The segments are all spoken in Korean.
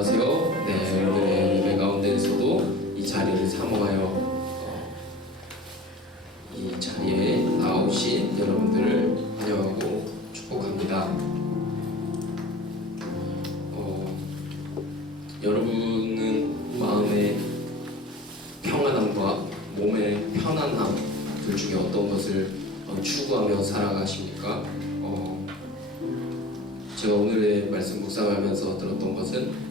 안녕하세요. 네, 오늘의 예배 가운데에서도 이 자리를 사모하여 이 자리에 나오신 여러분들을 환영하고 축복합니다. 여러분은 마음의 평안함과 몸의 편안함 둘 중에 어떤 것을 추구하며 살아가십니까? 제가 오늘의 말씀 묵상하면서 들었던 것은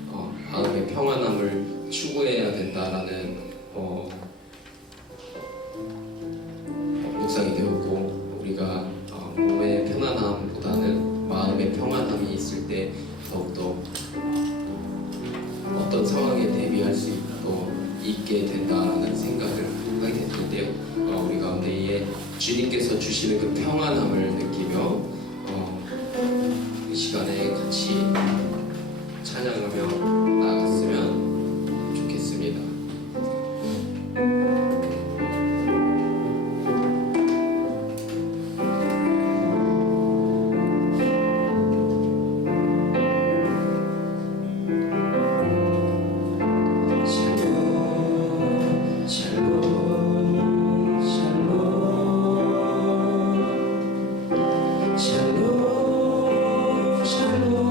마음의 평안함을 추구해야 된다라는 묵상이 되었고, 우리가 몸의 편안함보다는 마음의 평안함이 있을 때 더욱더 어떤 상황에 대비할 수 있게 된다라는 생각을 하게 됐는데요. 우리 가운데에 주님께서 주시는 그 평안함을 느끼며 이 시간에 같이 찬양하며 나아갔으면 좋겠습니다. 샬롬 샬롬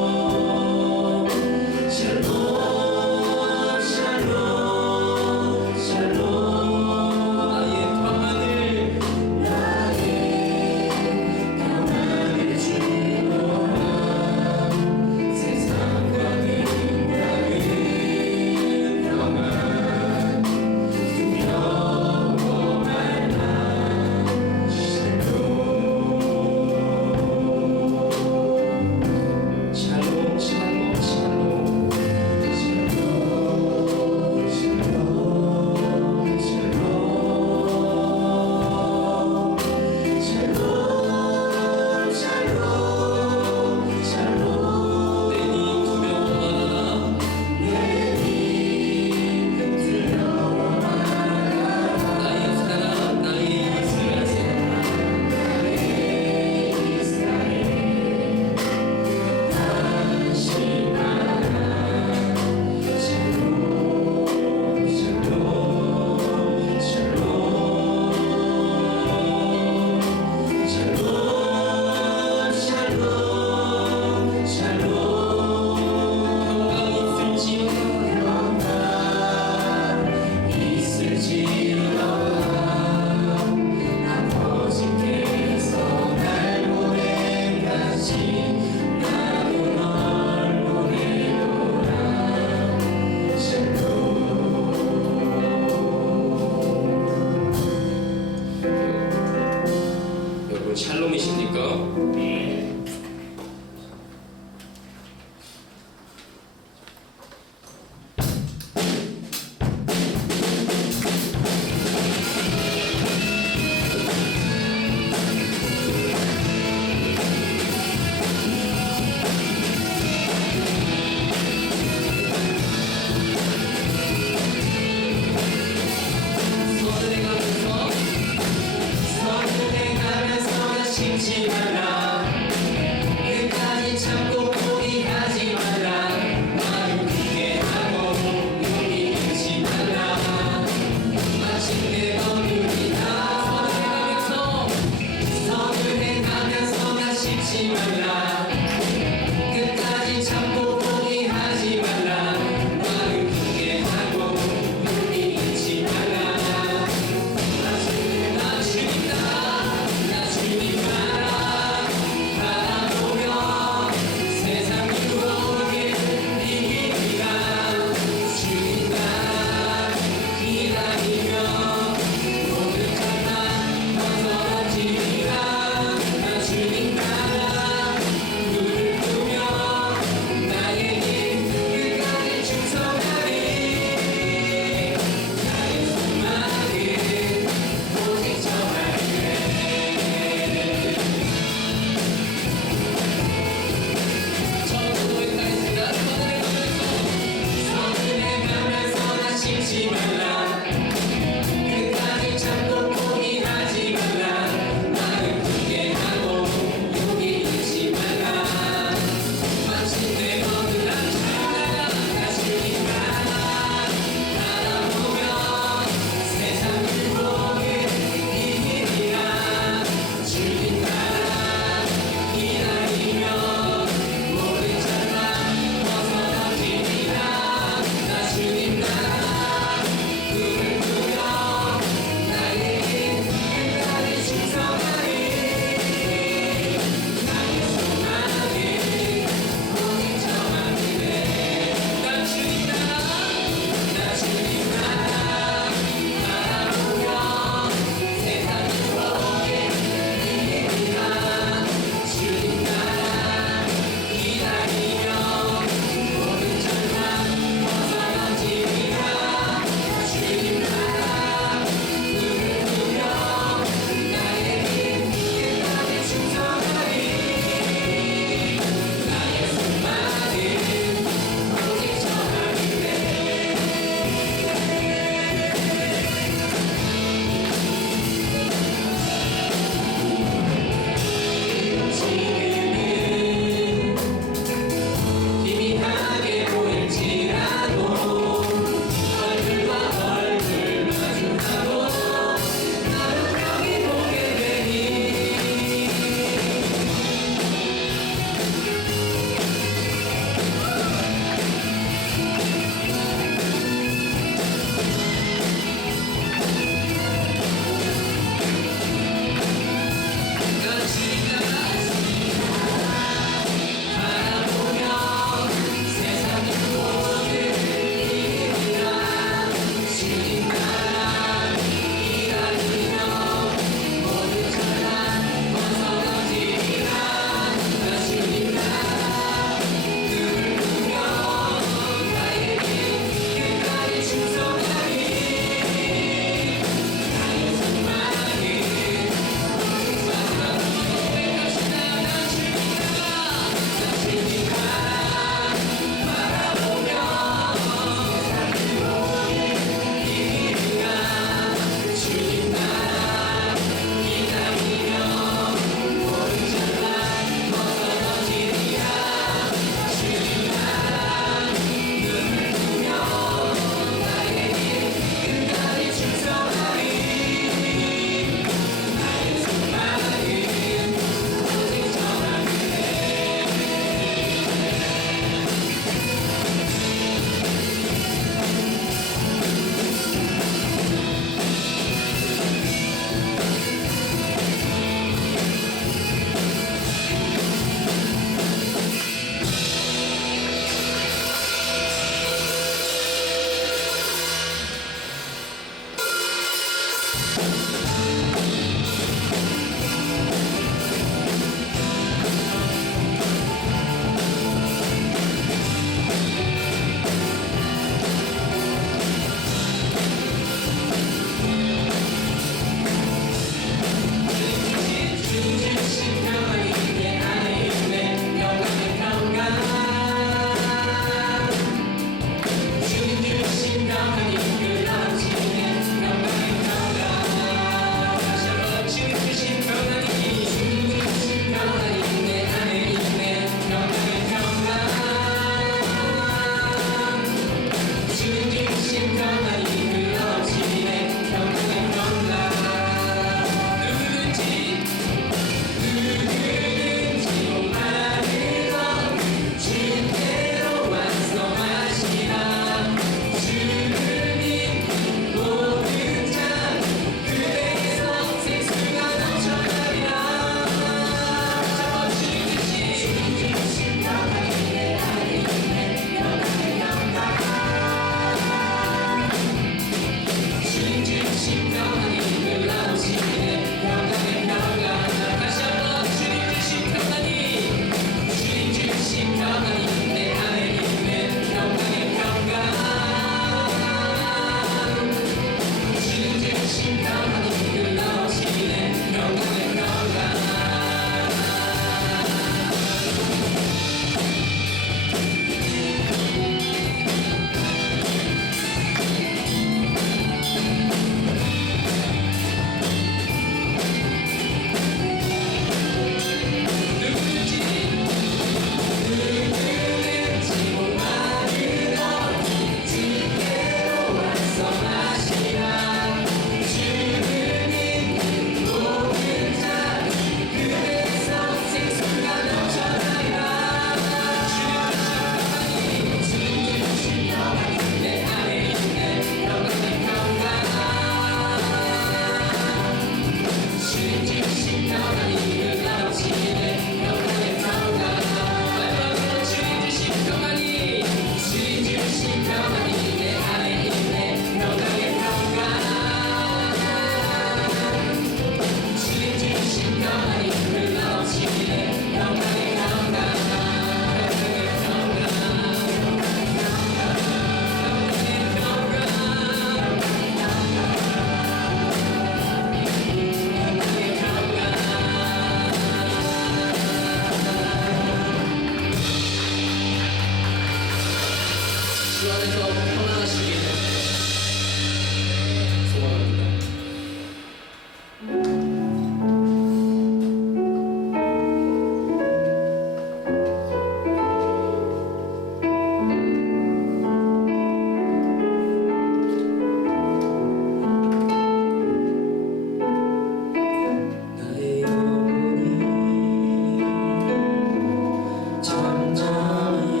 잠잠히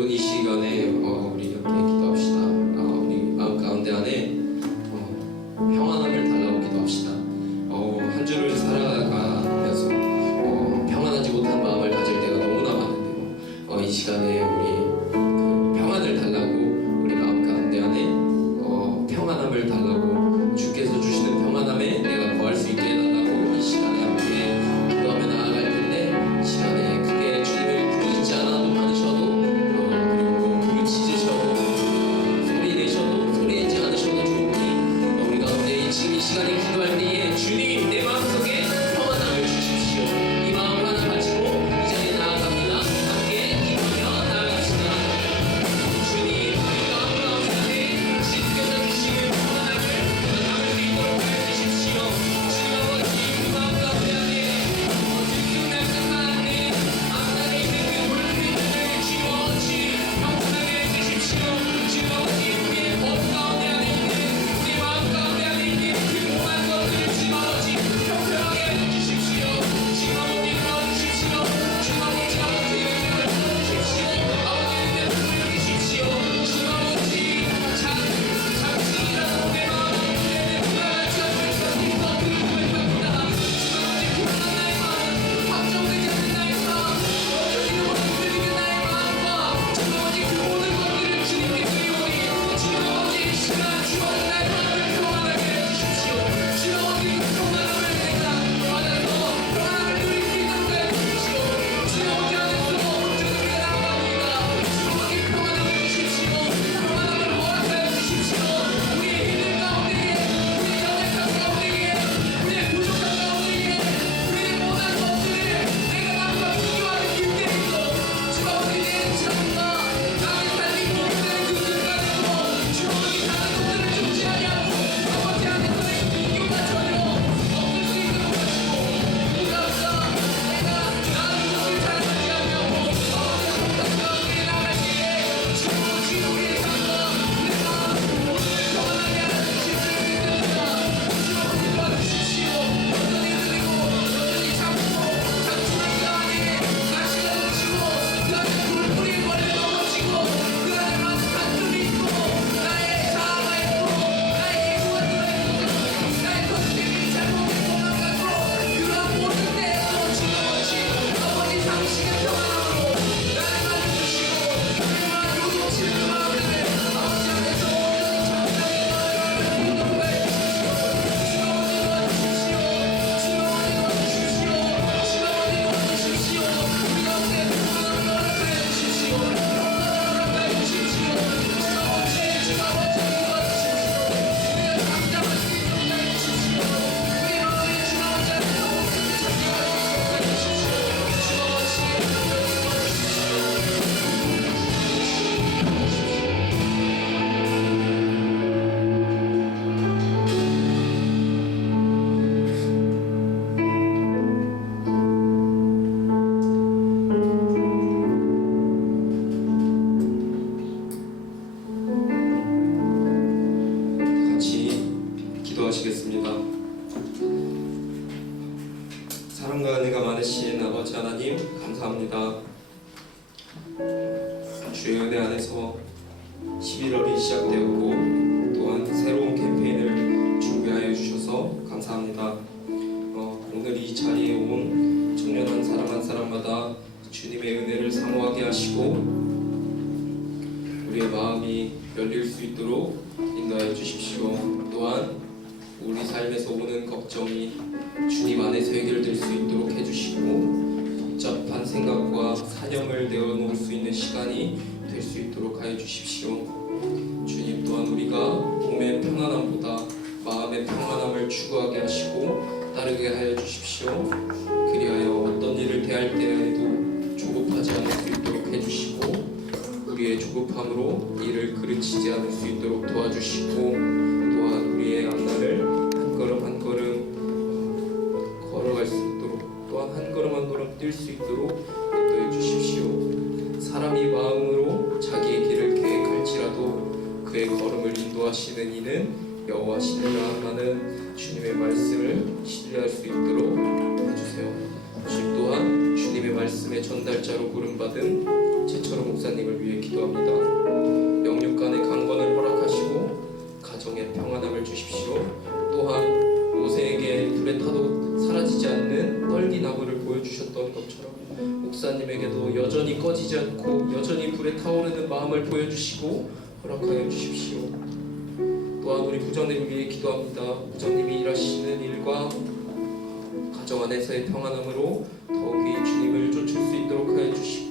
여러분 이 시간에 우리 함께 기도합시다. 우리 마음 가운데 안에 평안함을 달라고 기도합시다. 한 주를 살아가면서 평안하지 못한 마음을 가질 때가 너무나 많은데요. 이 시간에 우리 그 평안을 달라고 우리 마음 가운데 안에 평안함을 달라고 주께서 주시는 평안함에 내가 거할 수 있게 해달라고 이 시간에 함께 기도하며 나아갈 텐데 이 시간에 크게 주님을 부르지 않아도 많으셔도 그리고 부르짖으셔도 소리 내셔도 소리 내지 않으셔도 좋으니 우리 가운데 지금 이 시간에 기도할 때에 주님 내 마음속에 평안함을 주십시오. 이 마음 하나 가지고 이 자리에 나아갑니다. 함께 기도하며 나아갑시다. 주님 우리 마음 가운데 주께서 주시는 평안함을 담을 수 있도록 하여 주십시오. 주님 아버지 그 마음 가운데 안에 들쑥날쑥한 앞날에 있는 그 물들을 지워지 평안하게 해주십시오. 주님 아버지 우리의 몸 가운데 안에 있는 우리 마음 가운데 안에 있는 그 모든 것들을 주님 아버지 평평하게 해주십시오. 주님 아버지 도와주십시오. 주님 아버지 아버지의 은혜를 주십시오. 아버지의 은혜를 주십시오. 주님 아버지 잠시라도 내 마음을 내 불안한 자들과 이 것들을 구해줍니다. 주님 아버지 불안한 나의 마음 걱정되지 않는 나의 마음 주님 흔들리는 나의 마음과 주님 아버지 그 모든 것들을 주님께 드리오니 주님 아버지 이 시간 주어진 나의 마음을 평안하게 해주십시오. 주님 아버지 그 평안함을 내가 받아서 평안함을 누릴 수 있도록 해주십시오. 주님 아버지 안에서 주님께 나아갑니다. 주님 아버지 평안함을 주십시오. 평안함을 허락하여 주십시오. 우리의 힘든 가운데에 우리의 연약한 가운데에 우리의 부족한 가운데에 우리의 모든 것들을 내가 나와 비교하는 그때에도 주님 아버지 내 삶과 나의 삶이 공유되는 그 순간에도 주님 아버지 다른 것들을 중시하지 않고 아버지 안에서의 비교가 전혀 없을 수 있도록 하시고 감사합니다. 내가 나의 것을 자랑하지 않냐고 아버지 항상 가운데 나갈 때에 주님 아버지 우리의 삶과 내 마음 모두를 평안하게 하는 주님을 믿습니다. 주님 아버지 도와주십시오. 여전히 흐리고 여전히 참고 참치는 그 안에 가시가 묻히고 그 안에 불뿌리 걸려 넘어지고 그 안에 막 단점이 있고 나의 자아가 있고 나의 예고가 들어있고 나의 컨셉이 잘못되고 망가지고 그런 모든 때에도 주님 아버지 당신의 평안함으로 나를 맞춰주시고 그만 요동치는 그 마음들을 아버지 안에서 온전히 정상의 마음을 인도해 주십시오. 주님 아버지 도와주십시오. 주님 아버지 도와주십시오. 주님 아버지 도와주십시오. 우리 가운데 평안함을 허락하여 주십시오. 평안함을 허락하여 주십시오. 주님 아버지 도와주십시오. 우리가 감당할 수 있도록 하여 주십시오. 우리 마음에 주님 아버지 안에서 온전히 참여할 수 있도록 하여 주십시오. 주님 아버지 도와주십시오. 같이 기도하시겠습니다. 사랑과 은혜가 많으신 아버지 하나님 감사합니다. 주의 은혜 안에서 11월이 시작되었고 또한 새로운 캠페인을 준비하여 주셔서 감사합니다. 오늘 이 자리에 온 청년 한 사람마다 주님의 은혜를 사모하게 하시고 우리의 마음이 열릴 수 있도록 인도하여 주십시오. 또한 우리 삶에서 오는 걱정이 주님 안에서 해결될 수 있도록 해주시고 복잡한 생각과 사념을 내어놓을 수 있는 시간이 될 수 있도록 하여 주십시오. 주님 또한 우리가 몸의 평안함보다 마음의 평안함을 추구하게 하시고 따르게 하여 주십시오. 그리하여 어떤 일을 대할 때에도 조급하지 않을 수 있도록 해주시고 우리의 조급함으로 일을 그르치지 않을 수 있도록 도와주시고 또한 우리의 앞날을 한 걸음 한 걸음 걸어갈 수 있도록 또한 한 걸음 한 걸음 뛸 수 있도록 인도해 주십시오. 사람이 마음으로 자기의 길을 계획할지라도 그의 걸음을 인도하시는 이는 여호와시니라 하는 주님의 말씀을 신뢰할 수 있도록 해주세요. 주님 또한 주님의 말씀의 전달자로 부름받은 최철호 목사님을 위해 기도합니다. 영육 간의 강건을 허락하시고 가정의 평안함을 주십시오. 또한 모세에게 불에 타도 사라지지 않는 떨기 나무를 보여주셨던 것처럼 목사님에게도 여전히 꺼지지 않고 여전히 불에 타오르는 마음을 보여주시고 허락하여 주십시오. 또한 우리 부장님을 위해 기도합니다. 부장님이 일하시는 일과 가정 안에서의 평안함으로 더욱이 주님을 쫓을 수 있도록 하여 주시고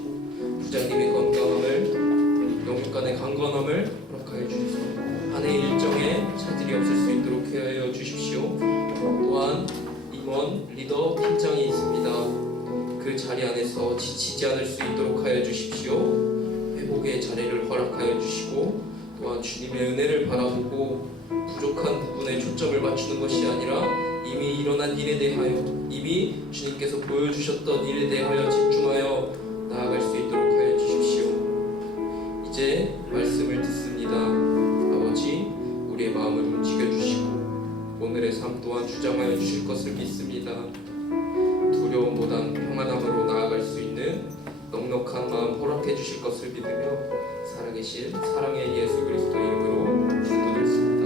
부장님의 건강함을 영육 간의 강건함을 허락하여 주시고 한 해의 일정에 차질이 없을 수 있도록 하여 주십시오. 또한 임원, 리더, 팀장이 있습니다. 그 자리 안에서 지치지 않을 수 있도록 하여 주십시오. 회복의 자리를 허락하여 주시고 또한 주님의 은혜를 바라보고 부족한 부분에 초점을 맞추는 것이 아니라 이미 일어난 일에 대하여 이미 주님께서 보여주셨던 일에 대하여 집중하여 나아갈 수 있도록 하여 주십시오. 이제 말씀을 듣습니다. 아버지, 우리의 마음을 움직여 주시고 오늘의 삶 또한 주장하여 주실 것을 믿습니다. 두려움보단 평안함으로 나아갈 수 있는 넉넉한 마음 허락해 주실 것을 믿으며 살아계신 사랑의 예수 그리스도 이름으로 기도드렸습니다.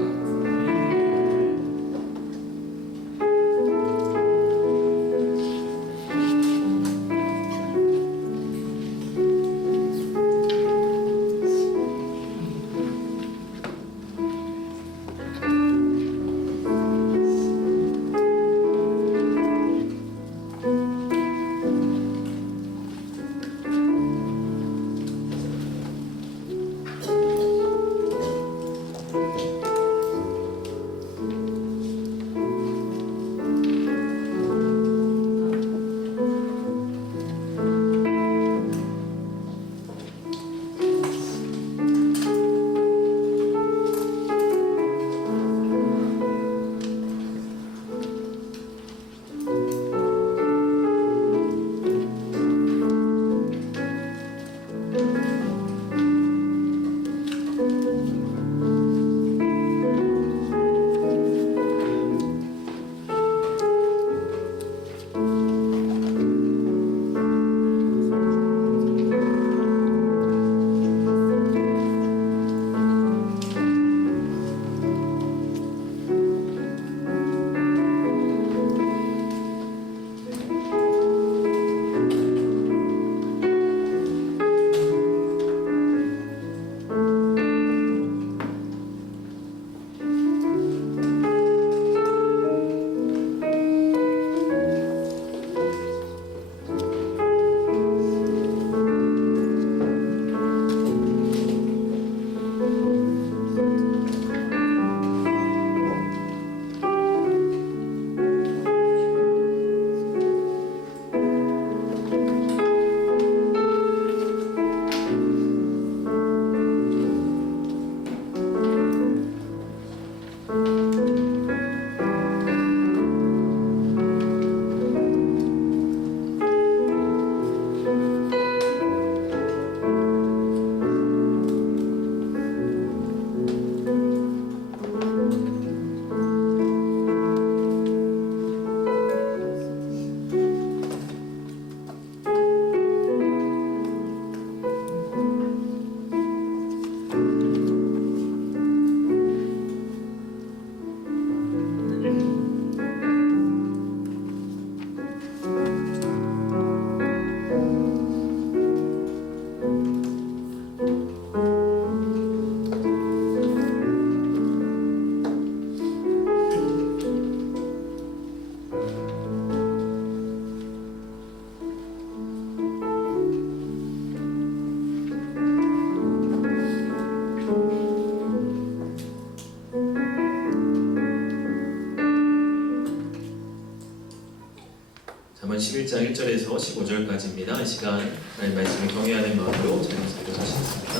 잠언 11장 1절에서 15절까지입니다. 이 시간 하나님 말씀을 경외하는 마음으로 찬양 기도하시겠습니다.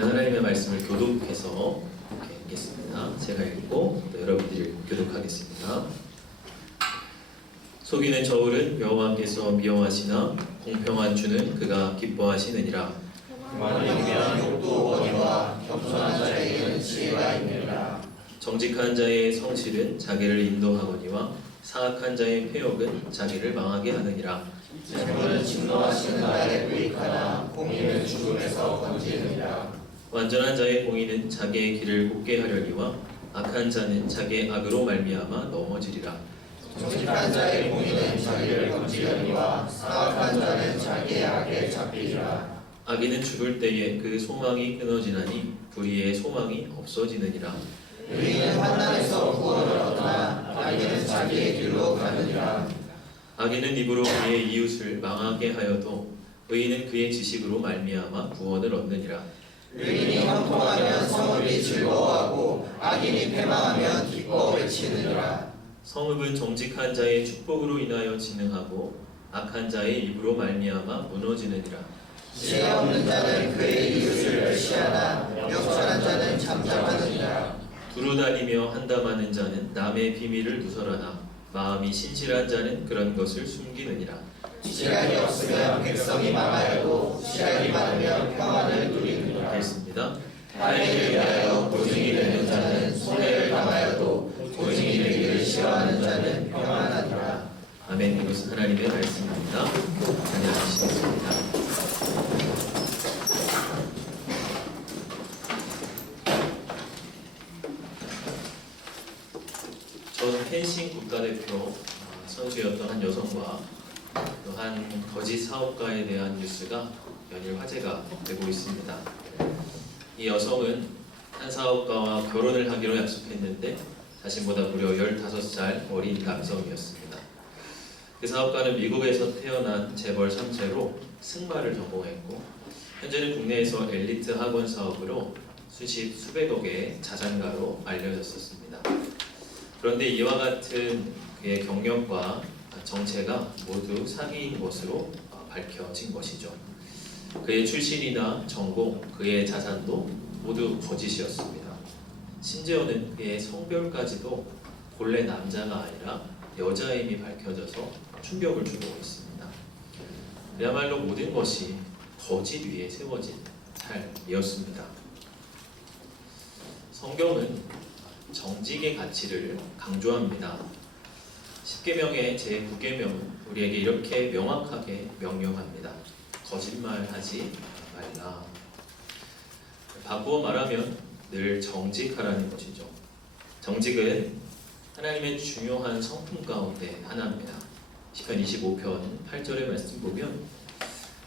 하나님의 말씀을 교독해서 읽겠습니다. 제가 읽고 또 여러분들이 교독하겠습니다. 속이는 저울은 여호와께서 미워하시나 공평한 주는 그가 기뻐하시느니라. 그만을 위한 욕도 원의와 겸손한 자에게는 지혜가 있느니라. 정직한 자의 성실은 자기를 인도하거니와 사악한 자의 폐역은 자기를 망하게 하느니라. 재물은 진노하시는 날에 유익하나 공의는 죽음에서 건지느니라. 완전한 자의 공의는 자기의 길을 곱게 하려니와 악한 자는 자기의 악으로 말미암아 넘어지리라. 정직한 자의 공의는 자기를 건지려니와 사악한 자는 자기의 악에 잡히리라. 악인은 죽을 때에 그 소망이 끊어지나니 불의의 소망이 없어지느니라. 의인은 환난에서 구원을 얻으나 악인은 자기의 길로 가느니라. 악인은 입으로 그의 이웃을 망하게 하여도 의인은 그의 지식으로 말미암아 구원을 얻느니라. 의인이 형통하면 성읍이 즐거워하고 악인이 패망하면 기뻐 외치느니라. 성읍은 정직한 자의 축복으로 인하여 진흥하고 악한 자의 입으로 말미암아 무너지느니라. 지혜 없는 자는 그의 이웃을 멸시하나 명철한 자는 잠잠하느니라. 두루다니며 한담하는 자는 남의 비밀을 누설하나 마음이 신실한 자는 그런 것을 숨기느니라. 지략이 없으면 백성이 망하여도 지략이 많으면 평안을 누리느니라. 읽겠습니다. 타인을 위하여 보증이 되는 자는 손해를 당하여도 보증이 되기를 싫어하는 자는 평안하니라. 아멘. 이것은 하나님의 말씀입니다. 찬양하시겠습니다. 전 펜싱 국가대표 선수였던 한 여성과 또 한 거짓 사업가에 대한 뉴스가 연일 화제가 되고 있습니다. 이 여성은 한 사업가와 결혼을 하기로 약속했는데 자신보다 무려 15살 어린 남성이었습니다. 그 사업가는 미국에서 태어난 재벌 3세로 승마를 전공했고 현재는 국내에서 엘리트 학원 사업으로 수백억의 자산가로 알려졌었습니다. 그런데 이와 같은 그의 경력과 정체가 모두 사기인 것으로 밝혀진 것이죠. 그의 출신이나 전공, 그의 자산도 모두 거짓이었습니다. 심지어는 그의 성별까지도 본래 남자가 아니라 여자임이 밝혀져서 충격을 주고 있습니다. 그야말로 모든 것이 거짓 위에 세워진 삶이었습니다. 성경은 정직의 가치를 강조합니다. 10계명의 제9계명은 우리에게 이렇게 명확하게 명령합니다. 거짓말하지 말라. 바꾸어 말하면 늘 정직하라는 것이죠. 정직은 하나님의 중요한 성품 가운데 하나입니다. 시편 25편 8절의 말씀 보면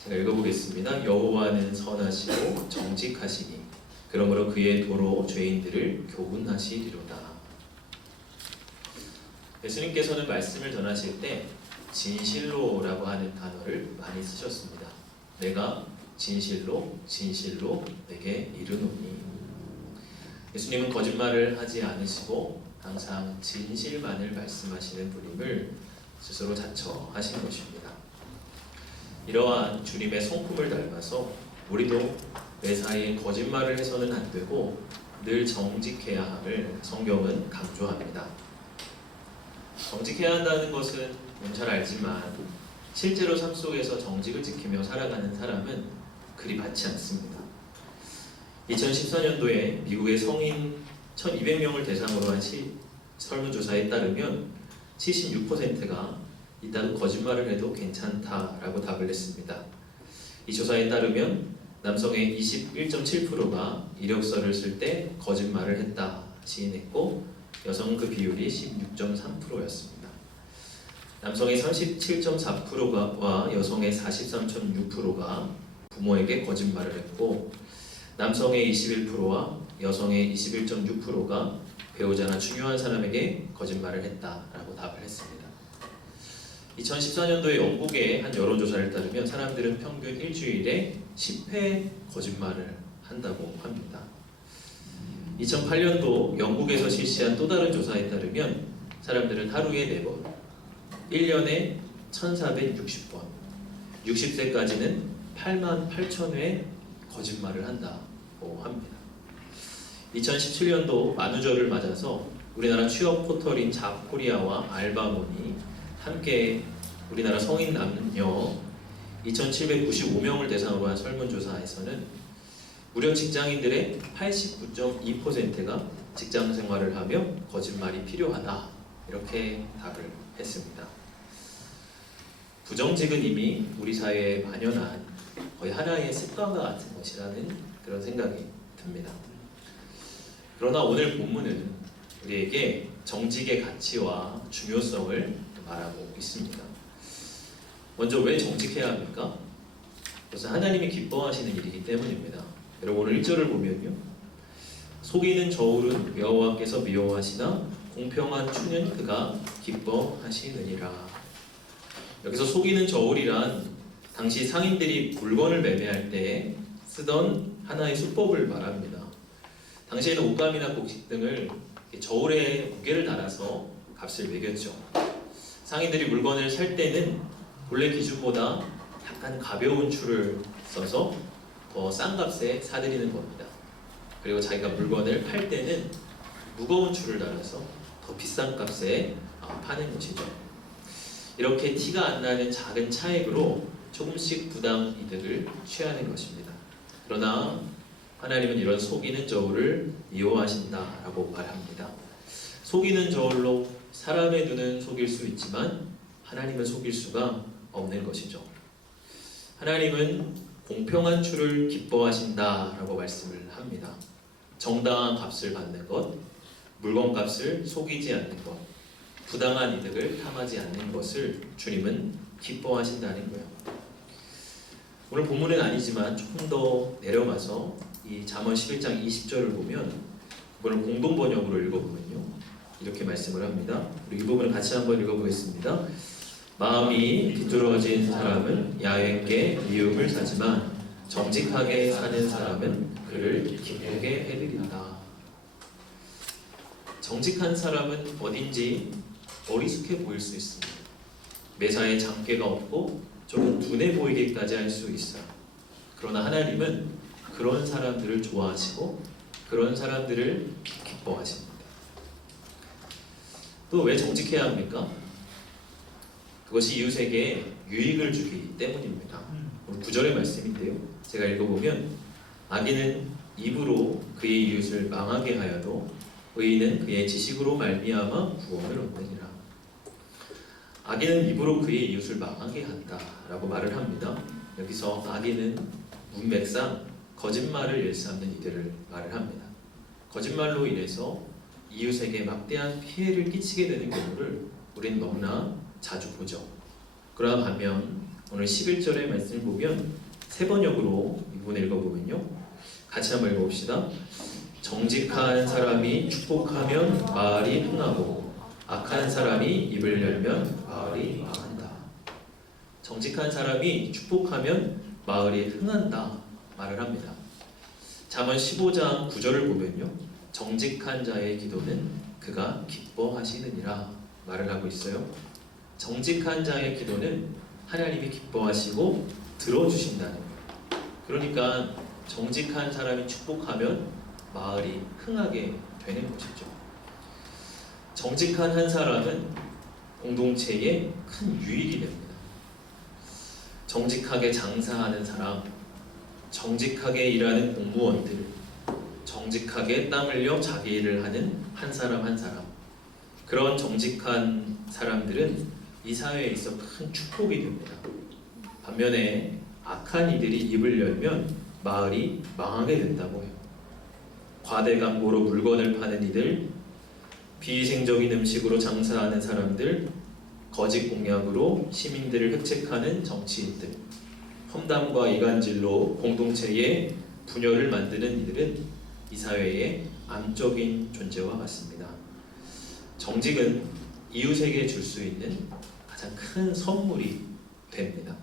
제가 읽어보겠습니다. 여호와는 선하시고 정직하시니 그러므로 그의 도로 죄인들을 교훈하시리로다. 예수님께서는 말씀을 전하실 때 진실로라고 하는 단어를 많이 쓰셨습니다. 내가 진실로 내게 이르노니. 예수님은 거짓말을 하지 않으시고 항상 진실만을 말씀하시는 분임을 스스로 자처하신 것입니다. 이러한 주님의 성품을 닮아서 우리도 매사에 거짓말을 해서는 안 되고 늘 정직해야 함을 성경은 강조합니다. 정직해야 한다는 것은 잘 알지만 실제로 삶 속에서 정직을 지키며 살아가는 사람은 그리 많지 않습니다. 2014년도에 미국의 성인 1200명을 대상으로 한 설문조사에 따르면 76%가 이따금 거짓말을 해도 괜찮다라고 답을 했습니다. 이 조사에 따르면 남성의 21.7%가 이력서를 쓸 때 거짓말을 했다 시인했고 여성은 그 비율이 16.3%였습니다. 남성의 37.4%와 여성의 43.6%가 부모에게 거짓말을 했고 남성의 21%와 여성의 21.6%가 배우자나 중요한 사람에게 거짓말을 했다라고 답을 했습니다. 2014년도에 영국의 한 여론조사를 따르면 사람들은 평균 일주일에 10회 거짓말을 한다고 합니다. 2008년도 영국에서 실시한 또 다른 조사에 따르면 사람들은 하루에 4번, 1년에 1460번, 60세까지는 88,000회 거짓말을 한다고 합니다. 2017년도 만우절을 맞아서 우리나라 취업 포털인 잡코리아와 알바몬이 함께 우리나라 성인 남녀 2,795명을 대상으로 한 설문조사에서는 무려 직장인들의 89.2%가 직장 생활을 하며 거짓말이 필요하다 이렇게 답을 했습니다. 부정직은 이미 우리 사회에 만연한 거의 하나의 습관과 같은 것이라는 그런 생각이 듭니다. 그러나 오늘 본문은 우리에게 정직의 가치와 중요성을 말하고 있습니다. 먼저 왜 정직해야 합니까? 그래서 하나님이 기뻐하시는 일이기 때문입니다. 여러분 오늘 1절을 보면요, 속이는 저울은 여호와께서 미워하시나 공평한 추는 그가 기뻐하시느니라. 여기서 속이는 저울이란 당시 상인들이 물건을 매매할 때 쓰던 하나의 수법을 말합니다. 당시에는 옷감이나 곡식 등을 저울에 무게를 달아서 값을 매겼죠. 상인들이 물건을 살 때는 본래 기준보다 약간 가벼운 추를 써서 더 싼 값에 사들이는 겁니다. 그리고 자기가 물건을 팔 때는 무거운 추를 달아서 더 비싼 값에 파는 것이죠. 이렇게 티가 안 나는 작은 차액으로 조금씩 부당 이득을 취하는 것입니다. 그러나 하나님은 이런 속이는 저울을 미워하신다라고 말합니다. 속이는 저울로 사람의 눈은 속일 수 있지만 하나님은 속일 수가 없는 것이죠. 하나님은 공평한 추를 기뻐하신다라고 말씀을 합니다. 정당한 값을 받는 것, 물건값을 속이지 않는 것, 부당한 이득을 탐하지 않는 것을 주님은 기뻐하신다는 거예요. 오늘 본문은 아니지만 조금 더 내려가서 이 잠언 11장 20절을 보면, 그거를 공동 번역으로 읽어보면요, 이렇게 말씀을 합니다. 우리 이 부분을 같이 한번 읽어보겠습니다. 마음이 비뚤어진 사람은 야훼께 미움을 사지만 정직하게 사는 사람은 그를 기쁘게 해드린다. 정직한 사람은 어딘지 어리숙해 보일 수 있습니다. 매사에 장깨가 없고 조금 둔해 보이기까지 할 수 있어요. 그러나 하나님은 그런 사람들을 좋아하시고 그런 사람들을 기뻐하십니다. 또 왜 정직해야 합니까? 그것이 이웃에게 유익을 주기 때문입니다. 오늘 9절의 말씀인데요, 제가 읽어보면 악인은 입으로 그의 이웃을 망하게 하여도 의인은 그의 지식으로 말미암아 구원을 얻느니라. 악인은 입으로 그의 이웃을 망하게 한다라고 말을 합니다. 여기서 악인은 문맥상 거짓말을 일삼는 이들을 말을 합니다. 거짓말로 인해서 이웃에게 막대한 피해를 끼치게 되는 경우를 우리는 너무나 자주 보죠. 그러나 반면 오늘 11절의 말씀을 보면 세 번역으로 이 부분을 읽어보면요, 같이 한번 읽어봅시다. 정직한 사람이 축복하면 마을이 흥하고 악한 사람이 입을 열면 마을이 망한다. 정직한 사람이 축복하면 마을이 흥한다 말을 합니다. 잠언 15장 9절을 보면요, 정직한 자의 기도는 그가 기뻐하시느니라 말을 하고 있어요. 정직한 자의 기도는 하나님이 기뻐하시고 들어주신다는 거예요. 그러니까 정직한 사람이 축복하면 마을이 흥하게 되는 것이죠. 정직한 한 사람은 공동체에 큰 유익이 됩니다. 정직하게 장사하는 사람, 정직하게 일하는 공무원들, 정직하게 땀 흘려 자기 일을 하는 한 사람 한 사람, 그런 정직한 사람들은 이 사회에 있어 큰 축복이 됩니다. 반면에 악한 이들이 입을 열면 마을이 망하게 된다고 해요. 과대광고로 물건을 파는 이들, 비위생적인 음식으로 장사하는 사람들, 거짓 공약으로 시민들을 획책하는 정치인들, 험담과 이간질로 공동체에 분열을 만드는 이들은 이 사회의 암적인 존재와 같습니다. 정직은 이웃에게 줄 수 있는 가장 큰 선물이 됩니다.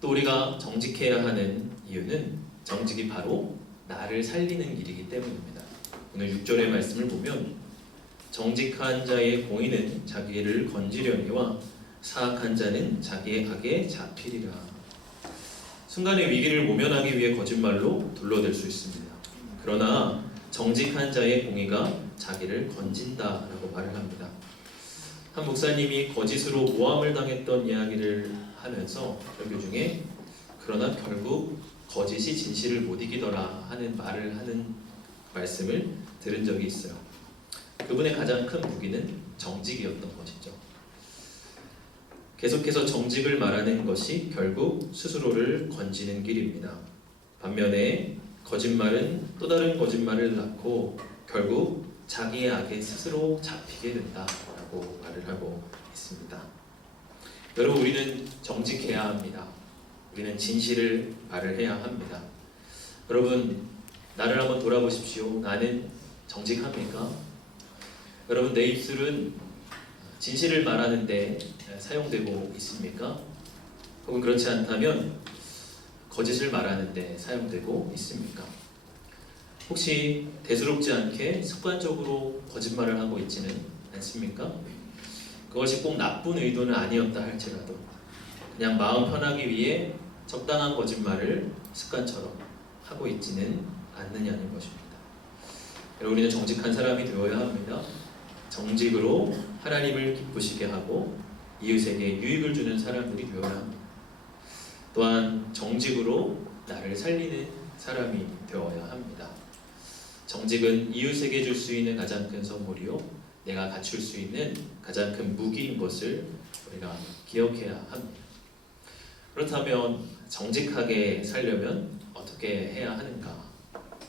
또 우리가 정직해야 하는 이유는 정직이 바로 나를 살리는 일이기 때문입니다. 오늘 6절의 말씀을 보면 정직한 자의 공의는 자기를 건지려니와 사악한 자는 자기의 악에 잡히리라. 순간의 위기를 모면하기 위해 거짓말로 둘러댈 수 있습니다. 그러나 정직한 자의 공의가 자기를 건진다라고 말을 합니다. 한 목사님이 거짓으로 모함을 당했던 이야기를 하면서 설교 중에 그러나 결국 거짓이 진실을 못 이기더라 하는 말을 하는 말씀을 들은 적이 있어요. 그분의 가장 큰 무기는 정직이었던 것이죠. 계속해서 정직을 말하는 것이 결국 스스로를 건지는 길입니다. 반면에 거짓말은 또 다른 거짓말을 낳고 결국 자기의 악에 스스로 잡히게 된다라고 말을 하고 있습니다. 여러분, 우리는 정직해야 합니다. 우리는 진실을 말을 해야 합니다. 여러분, 나를 한번 돌아보십시오. 나는 정직합니까? 여러분, 내 입술은 진실을 말하는데 사용되고 있습니까? 혹은 그렇지 않다면 거짓을 말하는데 사용되고 있습니까? 혹시 대수롭지 않게 습관적으로 거짓말을 하고 있지는 않습니까? 그것이 꼭 나쁜 의도는 아니었다 할지라도 그냥 마음 편하기 위해 적당한 거짓말을 습관처럼 하고 있지는 않느냐는 것입니다. 여러분, 우리는 정직한 사람이 되어야 합니다. 정직으로 하나님을 기쁘시게 하고 이웃에게 유익을 주는 사람들이 되어야 합니다. 또한 정직으로 나를 살리는 사람이 되어야 합니다. 정직은 이웃에게 줄 수 있는 가장 큰 선물이요, 내가 갖출 수 있는 가장 큰 무기인 것을 우리가 기억해야 합니다. 그렇다면 정직하게 살려면 어떻게 해야 하는가?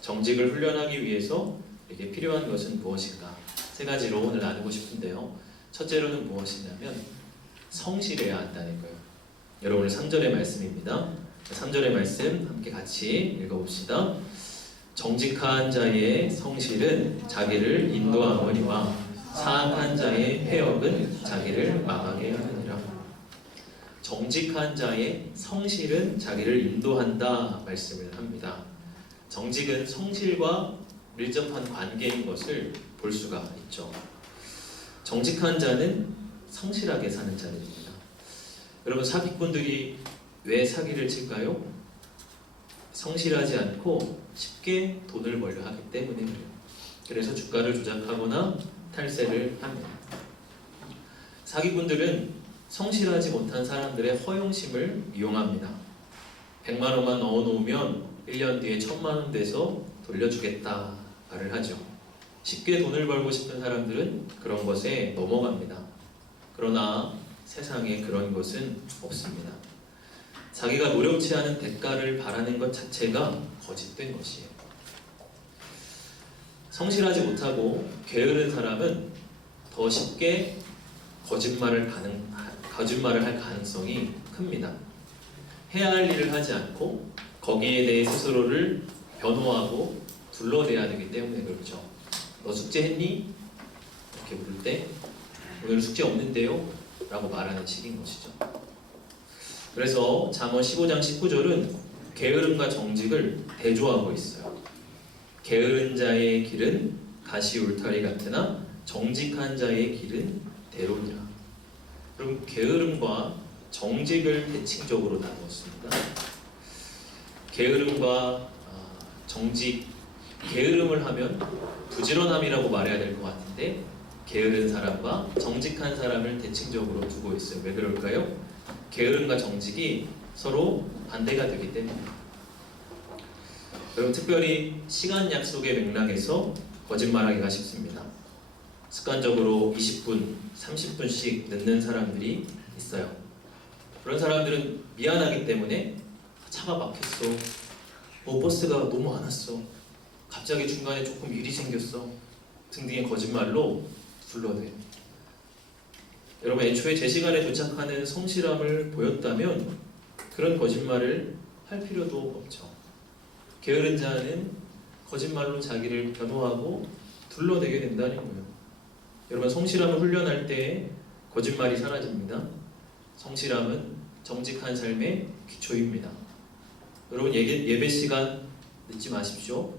정직을 훈련하기 위해서 우리에게 필요한 것은 무엇인가? 세 가지로 오늘 나누고 싶은데요. 첫째로는 무엇이냐면 성실해야 한다는 거예요. 여러분, 오늘 3절의 말씀입니다. 3절의 말씀 함께 같이 읽어봅시다. 정직한 자의 성실은 자기를 인도하거니와 사악한 자의 패역은 자기를 망하게 하느니라. 정직한 자의 성실은 자기를 인도한다 말씀을 합니다. 정직은 성실과 밀접한 관계인 것을 볼 수가 있죠. 정직한 자는 성실하게 사는 자입니다. 여러분, 사기꾼들이 왜 사기를 칠까요? 성실하지 않고 쉽게 돈을 벌려 하기 때문에 그래요. 그래서 주가를 조작하거나 탈세를 합니다. 사기꾼들은 성실하지 못한 사람들의 허영심을 이용합니다. 100만 원만 넣어놓으면 1년 뒤에 1000만 원 돼서 돌려주겠다 말을 하죠. 쉽게 돈을 벌고 싶은 사람들은 그런 것에 넘어갑니다. 그러나 세상에 그런 것은 없습니다. 자기가 노력치 않은 대가를 바라는 것 자체가 거짓된 것이에요. 성실하지 못하고 게으른 사람은 더 쉽게 거짓말을 할 가능성이 큽니다. 해야 할 일을 하지 않고 거기에 대해 스스로를 변호하고 둘러대야 되기 때문에 그렇죠. 너 숙제했니? 이렇게 물을 때 오늘 숙제 없는데요? 라고 말하는 식인 것이죠. 그래서 잠언 15장 19절은 게으름과 정직을 대조하고 있어요. 게으른 자의 길은 가시 울타리 같으나 정직한 자의 길은 대로니라. 그럼 게으름과 정직을 대칭적으로 나누었습니다. 게으름과 정직, 게으름을 하면 부지런함이라고 말해야 될 것 같은데 게으른 사람과 정직한 사람을 대칭적으로 두고 있어요. 왜 그럴까요? 게으름과 정직이 서로 반대가 되기 때문입니다. 여러분, 특별히 시간 약속의 맥락에서 거짓말하기가 쉽습니다. 습관적으로 20분, 30분씩 늦는 사람들이 있어요. 그런 사람들은 미안하기 때문에 차가 막혔어, 버스가 너무 안 왔어, 갑자기 중간에 조금 일이 생겼어 등등의 거짓말로 불러대요. 여러분, 애초에 제 시간에 도착하는 성실함을 보였다면 그런 거짓말을 할 필요도 없죠. 게으른 자는 거짓말로 자기를 변호하고 둘러대게 된다는 거예요. 여러분, 성실함을 훈련할 때 거짓말이 사라집니다. 성실함은 정직한 삶의 기초입니다. 여러분, 예배 시간 늦지 마십시오.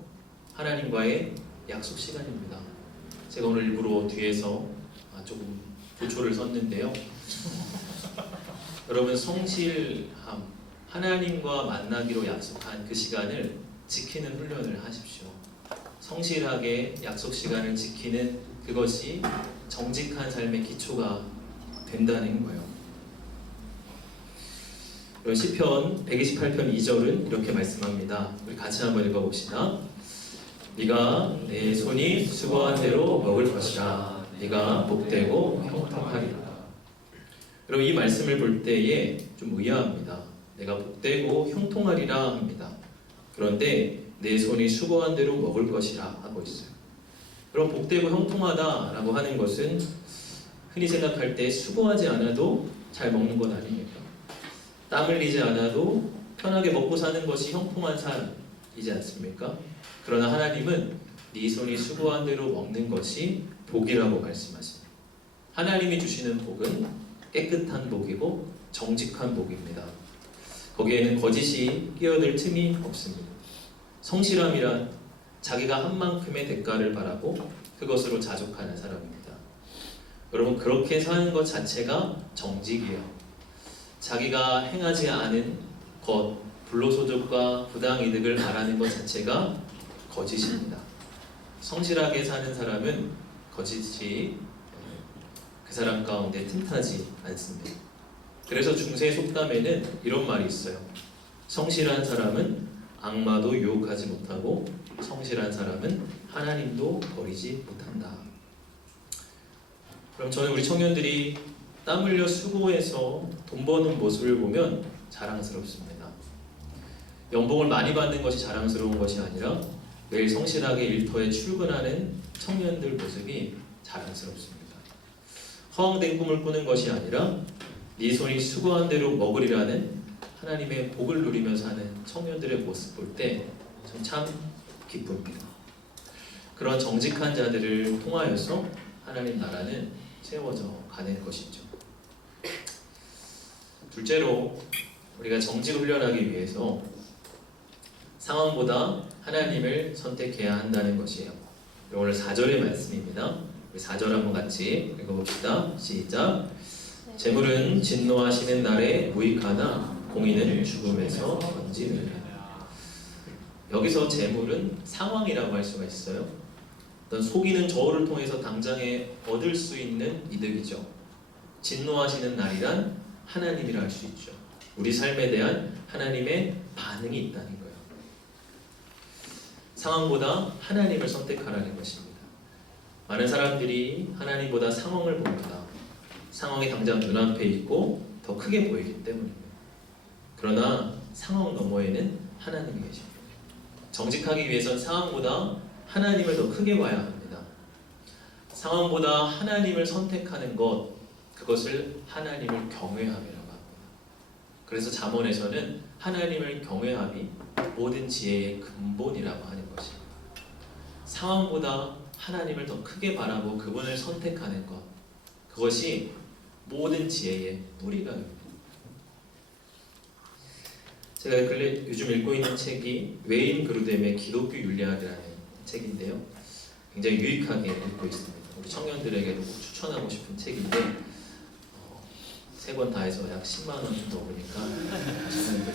하나님과의 약속 시간입니다. 제가 오늘 일부러 뒤에서 조금 도초를 섰는데요. 여러분, 성실함, 하나님과 만나기로 약속한 그 시간을 지키는 훈련을 하십시오. 성실하게 약속 시간을 지키는 그것이 정직한 삶의 기초가 된다는 거예요. 시편 128편 2절은 이렇게 말씀합니다. 우리 같이 한번 읽어봅시다. 네가 내 손이 수고한 대로 먹을 것이라. 네가 복되고 형통하리라. 그럼 이 말씀을 볼 때에 좀 의아합니다. 내가 복되고 형통하리라 합니다. 그런데 내 손이 수고한 대로 먹을 것이라 하고 있어요. 그럼 복되고 형통하다라고 하는 것은 흔히 생각할 때 수고하지 않아도 잘 먹는 것 아닙니까? 땀 흘리지 않아도 편하게 먹고 사는 것이 형통한 삶이지 않습니까? 그러나 하나님은 네 손이 수고한 대로 먹는 것이 복이라고 말씀하십니다. 하나님이 주시는 복은 깨끗한 복이고 정직한 복입니다. 거기에는 거짓이 끼어들 틈이 없습니다. 성실함이란 자기가 한 만큼의 대가를 바라고 그것으로 자족하는 사람입니다. 여러분, 그렇게 사는 것 자체가 정직이에요. 자기가 행하지 않은 것, 불로소득과 부당이득을 바라는 것 자체가 거짓입니다. 성실하게 사는 사람은 거짓이 그 사람 가운데 틈타지 않습니다. 그래서 중세 속담에는 이런 말이 있어요. 성실한 사람은 악마도 유혹하지 못하고 성실한 사람은 하나님도 버리지 못한다. 그럼 저는 우리 청년들이 땀 흘려 수고해서 돈 버는 모습을 보면 자랑스럽습니다. 연봉을 많이 받는 것이 자랑스러운 것이 아니라 매일 성실하게 일터에 출근하는 청년들 모습이 자랑스럽습니다. 허황된 꿈을 꾸는 것이 아니라 네 손이 수고한 대로 먹으리라는 하나님의 복을 누리며 사는 청년들의 모습 볼 때 참 기쁩니다. 그런 정직한 자들을 통하여서 하나님 나라는 세워져 가는 것이죠. 둘째로 우리가 정직 훈련하기 위해서 상황보다 하나님을 선택해야 한다는 것이에요. 오늘 4절의 말씀입니다. 우리 4절 한번 같이 읽어봅시다. 시작. 재물은 진노하시는 날에 무익하나 공의는 죽음에서 건지느니라. 여기서 재물은 상황이라고 할 수가 있어요. 어떤 속이는 저울을 통해서 당장에 얻을 수 있는 이득이죠. 진노하시는 날이란 하나님이라 할 수 있죠. 우리 삶에 대한 하나님의 반응이 있다는 거예요. 상황보다 하나님을 선택하라는 것입니다. 많은 사람들이 하나님보다 상황을 봅니다. 상황이 당장 눈앞에 있고 더 크게 보이기 때문입니다. 그러나 상황 너머에는 하나님이 계십니다. 정직하기 위해선 상황보다 하나님을 더 크게 봐야 합니다. 상황보다 하나님을 선택하는 것, 그것을 하나님을 경외함이라고 합니다. 그래서 잠언에서는 하나님을 경외함이 모든 지혜의 근본이라고 하는 것입니다. 상황보다 하나님을 더 크게 바라고 그분을 선택하는 것, 그것이 모든 지혜의 뿌리가 됩니다. 제가 요즘 읽고 있는 책이 웨인 그루뎀의 기독교 윤리학이라는 책인데요. 굉장히 유익하게 읽고 있습니다. 우리 청년들에게도 꼭 추천하고 싶은 책인데 3권 다 해서 약 10만 원 정도 오니까 청년들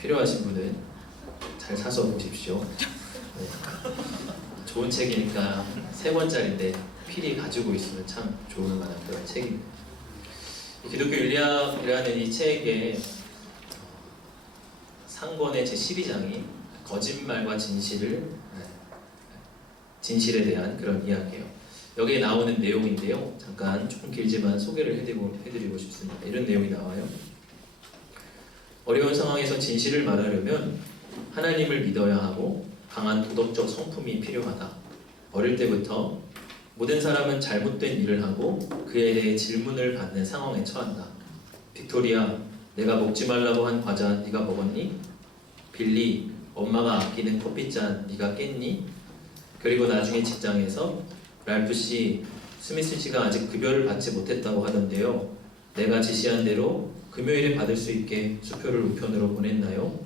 필요하신 분은 잘 사서 보십시오. 네. 좋은 책이니까 3권짜리인데 필히 가지고 있으면 참 좋을 만한 그런 책입니다. 기독교 윤리학이라는 이 책에 상권의 제12장이 거짓말과 진실에 대한 그런 이야기예요. 여기에 나오는 내용인데요. 잠깐 조금 길지만 소개를 해드리고 싶습니다. 이런 내용이 나와요. 어려운 상황에서 진실을 말하려면 하나님을 믿어야 하고 강한 도덕적 성품이 필요하다. 어릴 때부터 모든 사람은 잘못된 일을 하고 그에 대해 질문을 받는 상황에 처한다. 빅토리아, 내가 먹지 말라고 한 과자 네가 먹었니? 빌리, 엄마가 아끼는 커피잔 네가 깼니? 그리고 나중에 직장에서 랄프 씨, 스미스 씨가 아직 급여를 받지 못했다고 하던데요. 내가 지시한 대로 금요일에 받을 수 있게 수표를 우편으로 보냈나요?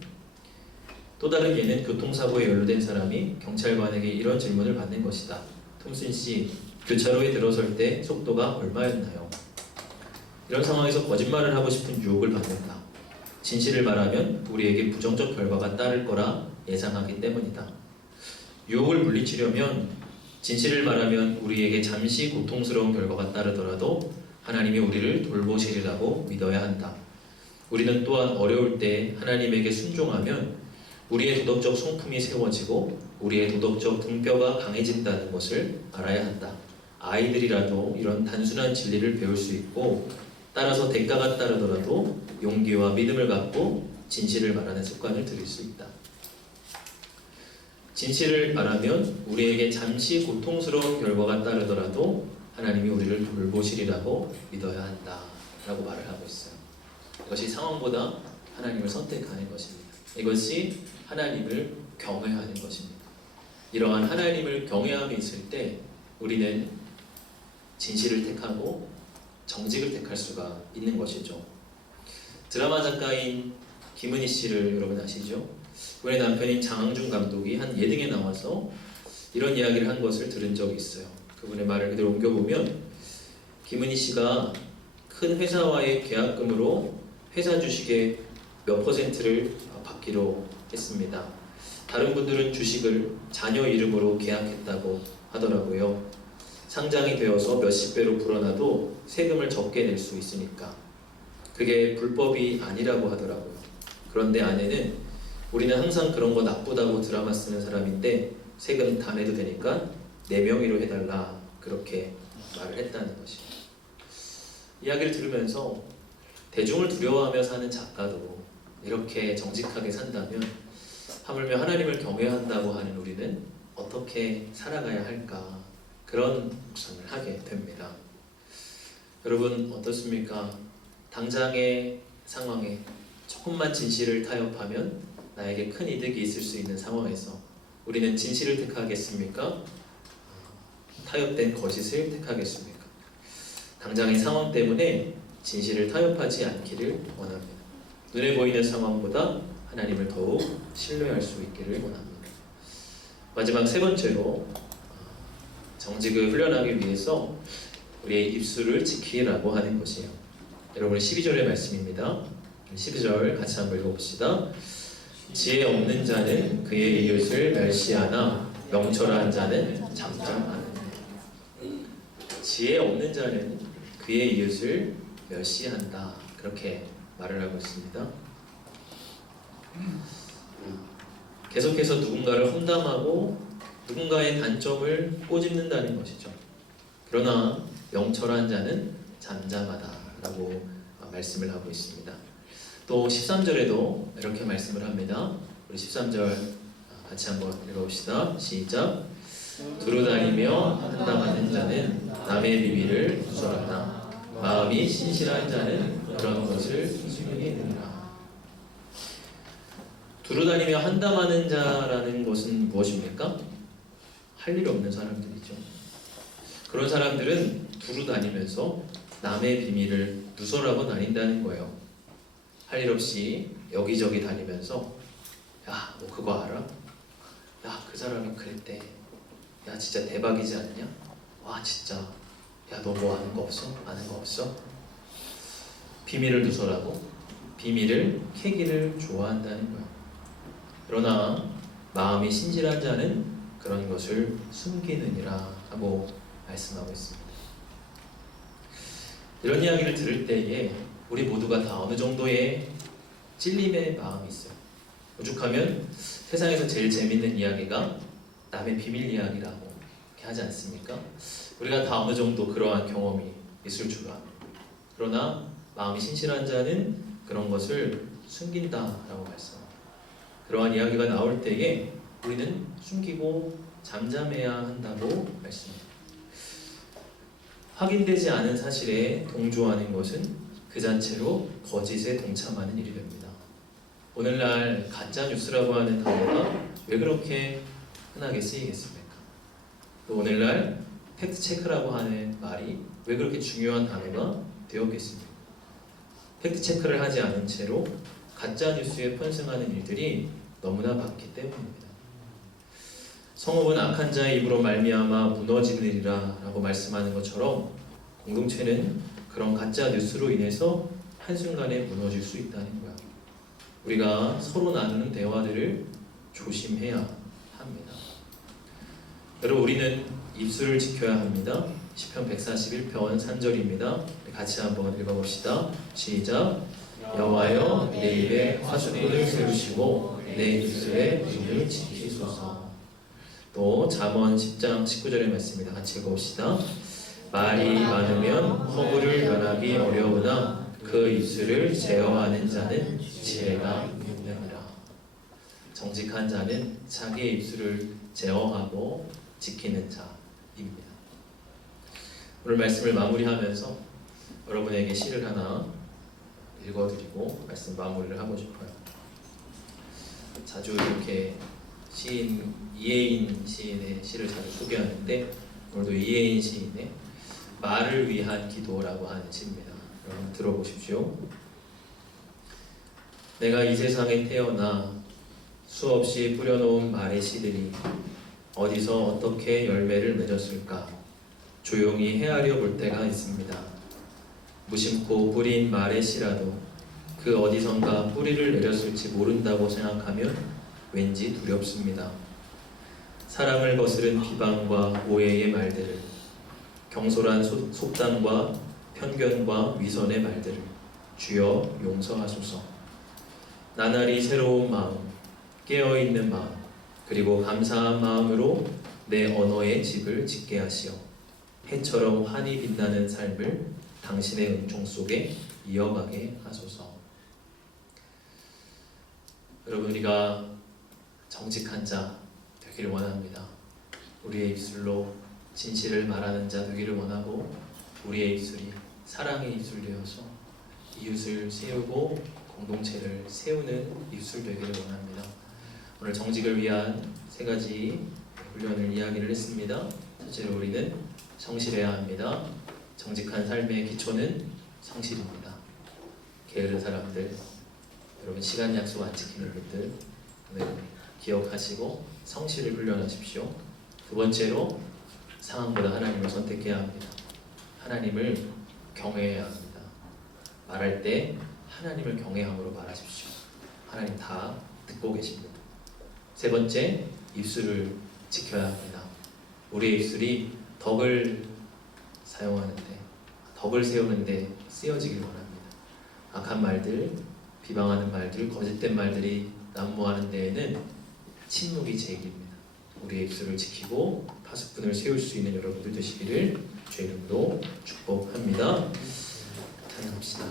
또 다른 예는 교통사고에 연루된 사람이 경찰관에게 이런 질문을 받는 것이다. 톰슨 씨, 교차로에 들어설 때 속도가 얼마였나요? 이런 상황에서 거짓말을 하고 싶은 유혹을 받는다. 진실을 말하면 우리에게 부정적 결과가 따를 거라 예상하기 때문이다. 유혹을 물리치려면 진실을 말하면 우리에게 잠시 고통스러운 결과가 따르더라도 하나님이 우리를 돌보시리라고 믿어야 한다. 우리는 또한 어려울 때 하나님에게 순종하면 우리의 도덕적 성품이 세워지고 우리의 도덕적 등뼈가 강해진다는 것을 알아야 한다. 아이들이라도 이런 단순한 진리를 배울 수 있고 따라서 대가가 따르더라도 용기와 믿음을 갖고 진실을 말하는 습관을 들일 수 있다. 진실을 말하면 우리에게 잠시 고통스러운 결과가 따르더라도 하나님이 우리를 돌보시리라고 믿어야 한다 라고 말을 하고 있어요. 이것이 상황보다 하나님을 선택하는 것입니다. 이것이 하나님을 경외하는 것입니다. 이러한 하나님을 경외함이 있을 때 우리는 진실을 택하고 정직을 택할 수가 있는 것이죠. 드라마 작가인 김은희 씨를 여러분 아시죠? 그의 남편인 장항준 감독이 한 예능에 나와서 이런 이야기를 한 것을 들은 적이 있어요. 그분의 말을 그대로 옮겨보면 김은희 씨가 큰 회사와의 계약금으로 회사 주식의 몇 %를 받기로 했습니다. 다른 분들은 주식을 자녀 이름으로 계약했다고 하더라고요. 상장이 되어서 몇십 배로 불어나도 세금을 적게 낼 수 있으니까 그게 불법이 아니라고 하더라고요. 그런데 아내는 우리는 항상 그런 거 나쁘다고 드라마 쓰는 사람인데 세금 다 내도 되니까 내 명의로 해달라 그렇게 말을 했다는 것이에요. 이야기를 들으면서 대중을 두려워하며 사는 작가도 이렇게 정직하게 산다면 하물며 하나님을 경외한다고 하는 우리는 어떻게 살아가야 할까 그런 묵상을 하게 됩니다. 여러분 어떻습니까? 당장의 상황에 조금만 진실을 타협하면 나에게 큰 이득이 있을 수 있는 상황에서 우리는 진실을 택하겠습니까? 타협된 거짓을 택하겠습니까? 당장의 상황 때문에 진실을 타협하지 않기를 원합니다. 눈에 보이는 상황보다 하나님을 더욱 신뢰할 수 있기를 원합니다. 마지막 세 번째로 정직을 훈련하기 위해서 우리의 입술을 지키라고 하는 것이에요. 여러분 12절의 말씀입니다. 12절 같이 한번 읽어봅시다. 지혜 없는 자는 그의 이웃을 멸시하나 명철한 자는 잠잠하느니라. 지혜 없는 자는 그의 이웃을 멸시한다. 그렇게 말을 하고 있습니다. 계속해서 누군가를 험담하고 누군가의 단점을 꼬집는다는 것이죠. 그러나 명철한 자는 잠잠하다라고 말씀을 하고 있습니다. 또 13절에도 이렇게 말씀을 합니다. 우리 13절 같이 한번 읽어봅시다. 시작. 두루다니며 한담하는 자는 남의 비밀을 누설하나 마음이 신실한 자는 그런 것을 숨기느니라. 두루다니며 한담하는 자라는 것은 무엇입니까? 할 일 없는 사람들이죠. 그런 사람들은 두루다니면서 남의 비밀을 누설하고 다닌다는 거예요. 할 일 없이 여기저기 다니면서 야, 너 그거 알아? 야, 그 사람이 그랬대. 야, 진짜 대박이지 않냐? 와, 진짜. 야, 너 뭐 아는 거 없어? 아는 거 없어? 비밀을 누설하고 비밀을 캐기를 좋아한다는 거예요. 그러나 마음이 신실한 자는 그런 것을 숨기느니라 하고 말씀하고 있습니다. 이런 이야기를 들을 때에 우리 모두가 다 어느 정도의 찔림의 마음이 있어요. 오죽하면 세상에서 제일 재밌는 이야기가 남의 비밀 이야기라고 이렇게 하지 않습니까? 우리가 다 어느 정도 그러한 경험이 있을 줄 압니다. 그러나 마음이 신실한 자는 그런 것을 숨긴다라고 말씀합니다. 그러한 이야기가 나올 때에 우리는 숨기고 잠잠해야 한다고 말씀합니다. 확인되지 않은 사실에 동조하는 것은 그 자체로 거짓에 동참하는 일이 됩니다. 오늘날 가짜 뉴스라고 하는 단어가 왜 그렇게 흔하게 쓰이겠습니까? 또 오늘날 팩트 체크라고 하는 말이 왜 그렇게 중요한 단어가 되었겠습니까? 팩트 체크를 하지 않은 채로 가짜 뉴스에 편승하는 일들이 너무나 많기 때문입니다. 성읍은 악한 자의 입으로 말미암아 무너지느니라 라고 말씀하는 것처럼 공동체는 그런 가짜 뉴스로 인해서 한순간에 무너질 수 있다는 거야. 우리가 서로 나누는 대화들을 조심해야 합니다. 여러분 우리는 입술을 지켜야 합니다. 시편 141편 3절입니다. 같이 한번 읽어봅시다. 시작. 여호와여 내 입에 화수분을 세우시고 내 입술의 눈을 지키소서. 또 잠언 10장 19절의 말씀입니다. 같이 읽어봅시다. 말이 많으면 허물을 면하기 어려우나 그 입술을 제어하는 자는 지혜가 있느니라. 정직한 자는 자기의 입술을 제어하고 지키는 자입니다. 오늘 말씀을 마무리하면서 여러분에게 시를 하나 읽어드리고 말씀 마무리를 하고 싶어요. 자주 이렇게 시인 이혜인 시인의 시를 자주 소개하는데 오늘도 이혜인 시인의 말을 위한 기도라고 하는 시입니다. 여러분 들어보십시오. 내가 이 세상에 태어나 수없이 뿌려놓은 말의 씨들이 어디서 어떻게 열매를 맺었을까 조용히 헤아려 볼 때가 있습니다. 무심코 뿌린 말의 씨라도 그 어디선가 뿌리를 내렸을지 모른다고 생각하면 왠지 두렵습니다. 사랑을 거스른 비방과 오해의 말들을, 경솔한 속담과 편견과 위선의 말들을 주여 용서하소서. 나날이 새로운 마음, 깨어있는 마음, 그리고 감사한 마음으로 내 언어의 집을 짓게 하시어 해처럼 환히 빛나는 삶을 당신의 은총 속에 이어가게 하소서. 여러분, 우리가 정직한 자 되기를 원합니다. 우리의 입술로 진실을 말하는 자 되기를 원하고 우리의 입술이 사랑의 입술 되어서 이웃을 세우고 공동체를 세우는 입술 되기를 원합니다. 오늘 정직을 위한 세 가지 훈련을 이야기를 했습니다. 첫째로 우리는 성실해야 합니다. 정직한 삶의 기초는 성실입니다. 게으른 사람들, 여러분 시간 약속 안 지키는 분들 오늘 기억하시고 성실을 훈련하십시오. 두 번째로 상황보다 하나님을 선택해야 합니다. 하나님을 경외해야 합니다. 말할 때 하나님을 경외함으로 말하십시오. 하나님 다 듣고 계십니다. 세 번째, 입술을 지켜야 합니다. 우리의 입술이 덕을 사용하는데, 덕을 세우는데 쓰여지길 원합니다. 악한 말들, 비방하는 말들, 거짓된 말들이 난무하는 데에는 침묵이 제일입니다. 우리의 입술을 지키고 파수꾼을 세울 수 있는 여러분들 되시기를 주의 이름으로 축복합니다. 찬양합시다.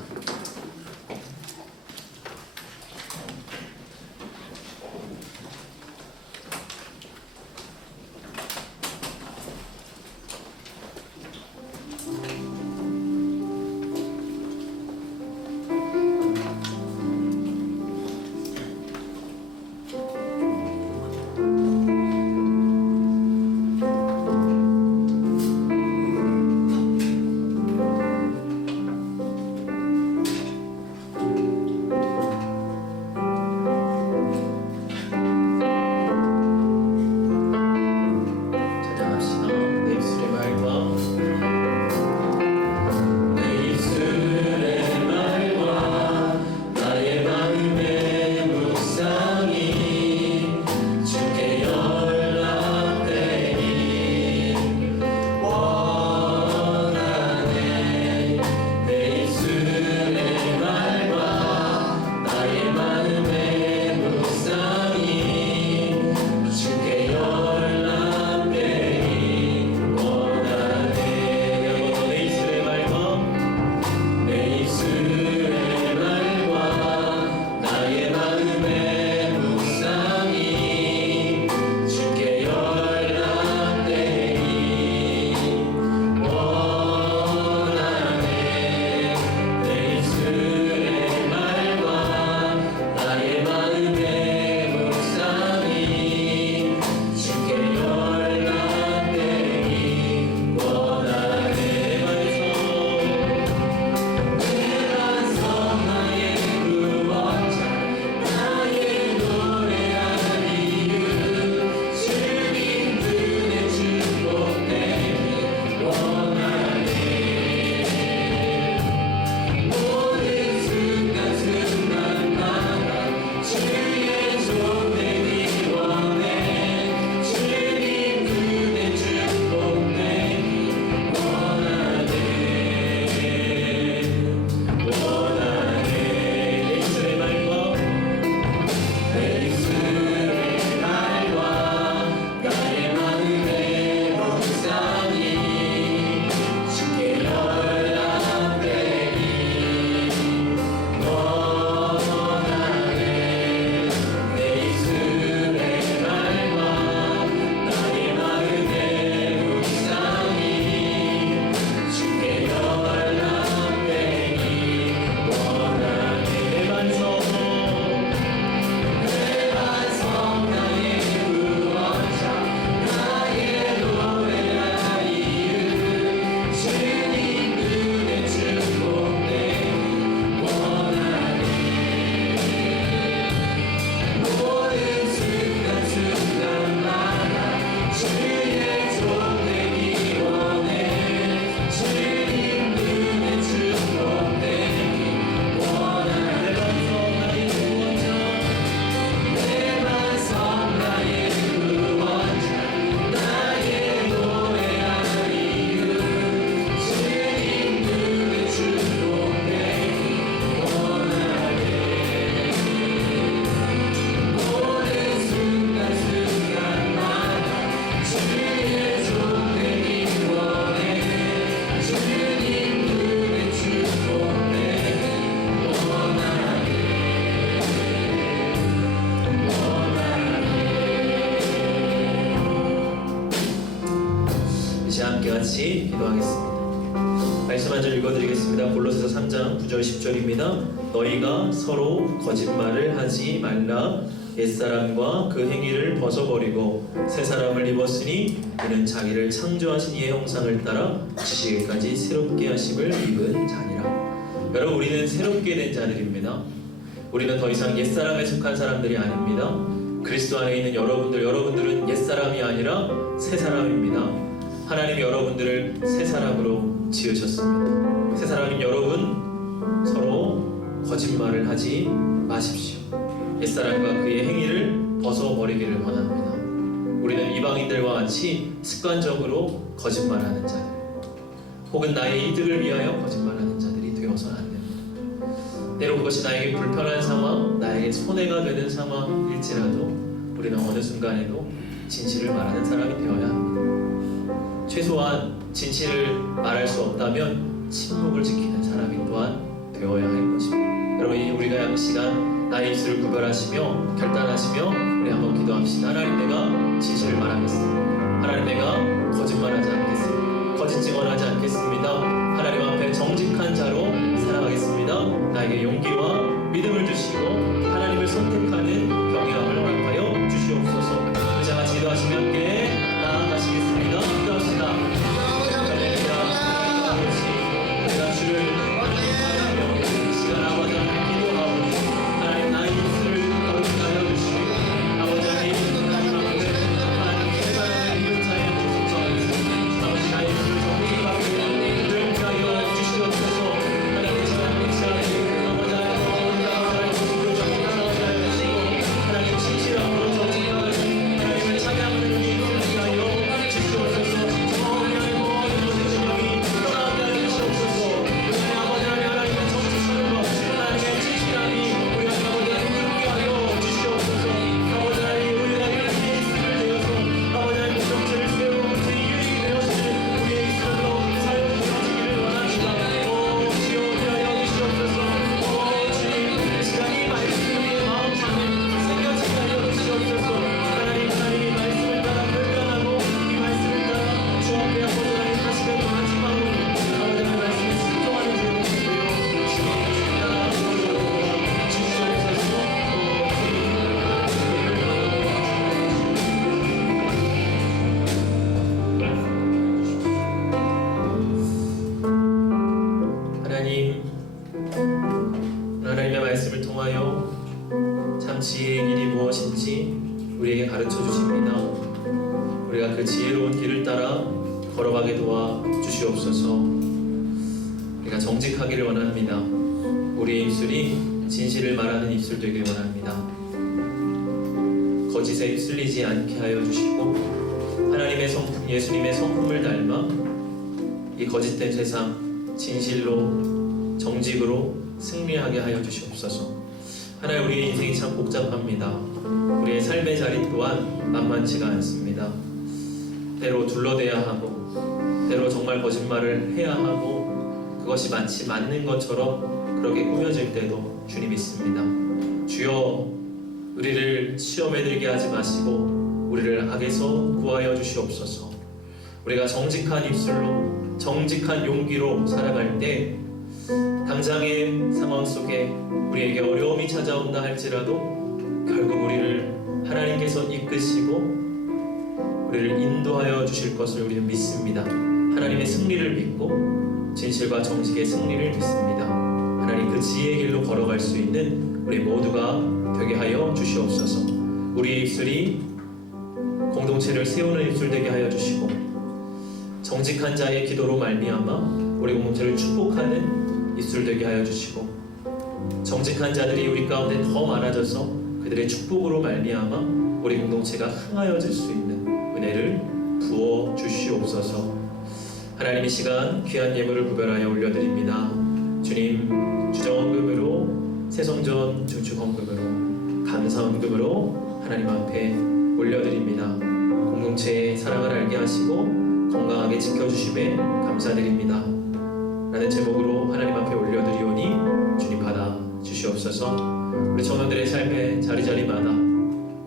같이 기도하겠습니다. 말씀 한 절 읽어드리겠습니다. 골로새서 3장 9절 10절입니다. 너희가 서로 거짓말을 하지 말라. 옛사람과 그 행위를 벗어버리고 새 사람을 입었으니 이는 자기를 창조하신 이의 형상을 따라 지시기까지 새롭게 하심을 입은 자니라. 여러분, 우리는 새롭게 된 자들입니다. 우리는 더 이상 옛사람에 속한 사람들이 아닙니다. 그리스도 안에 있는 여러분들은 옛사람이 아니라 새 사람입니다. 하나님이 여러분들을 새 사람으로 지으셨습니다. 새 사람인 여러분, 서로 거짓말을 하지 마십시오. 옛사람과 그의 행위를 벗어버리기를 원합니다. 우리는 이방인들과 같이 습관적으로 거짓말하는 자들, 혹은 나의 이득을 위하여 거짓말하는 자들이 되어서는 안 됩니다. 때로 그것이 나에게 불편한 상황, 나에게 손해가 되는 상황일지라도 우리는 어느 순간에도 진실을 말하는 사람이 되어야 합니다. 최소한 진실을 말할 수 없다면 침묵을 지키는 사람이 또한 되어야 할 것입니다. 여러분, 우리가 이 시간 나의 입술을 구별하시며 결단하시며 우리 한번 기도합시다. 하나님, 내가 진실을 말하겠습니다. 하나님, 내가 거짓말하지 않겠습니다. 거짓 증언하지 않겠습니다. 하나님 앞에 정직한 자로 살아가겠습니다. 나에게 용기와 믿음을 주시고 하나님을 선택하는 경외함을 허락하여 주시옵소서. 우리 같이 기도하시며 함께 나아가시겠습니다. 기도합시다. 할렐루야. 아버지, 우리가 주를 바라며 이 시간 아버지 앞에 기도하오니 하나님, 나의 입술을 거룩히 하여 주시고 아버지 하나님 앞에 하나님 새 사람을 입은 자의 모습과 같이 아버지 나의 입술을 정직하게 늘 위하여 주시옵소서. 하나님, 하나님 시간에 아버지 하나님 모습을 정직하게 하여 주시고 하나님 진실함으로 정직하게 하나님을 찬양하는 우리 입술을 위하여 주시옵소서. 하나님 모든 것의 진영이 떠나게 하여 주시옵소서. 우리 아버지 하나님의 정직하는 것 하나님의 진실함이 우리 아버지 하나님께 하여 주시옵소서. 아버지 하나님, 우리가 이렇게 입술을 내어서 아버지 하나님 공동체를 세우고 제 유익이 되어지는 우리의 입술로 사용되어지기를 원합니다. 오 주여, 위하여 주시옵소서. 오 주님, 이 시간이 말씀의 마음 안에 새겨지게 하여 주시옵소서. 하나님이 말씀을 따라 결단하고 이 말씀을 따라 주 앞에 아버지 하나님 하시는 마지막으로 아버지 하나님 말씀을 순종하는 제목이 되어 주시옵소서. 하나님, 하나님의 말씀을 통하여 참 지혜의 길이 무엇인지 우리에게 가르쳐 주십니다. 우리가 그 지혜로운 길을 따라 걸어가게 도와 주시옵소서. 우리가 정직하기를 원합니다. 우리의 입술이 진실을 말하는 입술 되길 원합니다. 거짓에 휩쓸리지 않게 하여 주시고 하나님의 성품, 예수님의 성품을 닮아 이 거짓된 세상 진실로 정직으로 승리하게 하여 주시옵소서. 하나님, 우리의 인생이 참 복잡합니다. 우리의 삶의 자리 또한 만만치가 않습니다. 때로 둘러대야 하고 때로 정말 거짓말을 해야 하고 그것이 마치 맞는 것처럼 그렇게 꾸며질 때도 주님 있습니다. 주여, 우리를 시험에 들게 하지 마시고 우리를 악에서 구하여 주시옵소서. 우리가 정직한 입술로 정직한 용기로 살아갈 때 당장의 상황 속에 우리에게 어려움이 찾아온다 할지라도 결국 우리를 하나님께서 이끄시고 우리를 인도하여 주실 것을 우리는 믿습니다. 하나님의 승리를 믿고 진실과 정직의 승리를 믿습니다. 하나님, 그 지혜의 길로 걸어갈 수 있는 우리 모두가 되게 하여 주시옵소서. 우리의 입술이 공동체를 세우는 입술 되게 하여 주시고 정직한 자의 기도로 말미암아 우리 공동체를 축복하는 입술 되게 하여 주시고 정직한 자들이 우리 가운데 더 많아져서 그들의 축복으로 말미암아 우리 공동체가 흥하여질 수 있는 은혜를 부어 주시옵소서. 하나님, 이 시간 귀한 예물을 구별하여 올려드립니다. 주님, 주정헌금으로 새성전 중추헌금으로 감사헌금으로 하나님 앞에 올려드립니다. 공동체의 사랑을 알게 하시고 건강하게 지켜주심에 감사드립니다. 라는 제목으로 하나님 앞에 올려드리오니 주님 받아 주시옵소서. 우리 청년들의 삶의 자리자리마다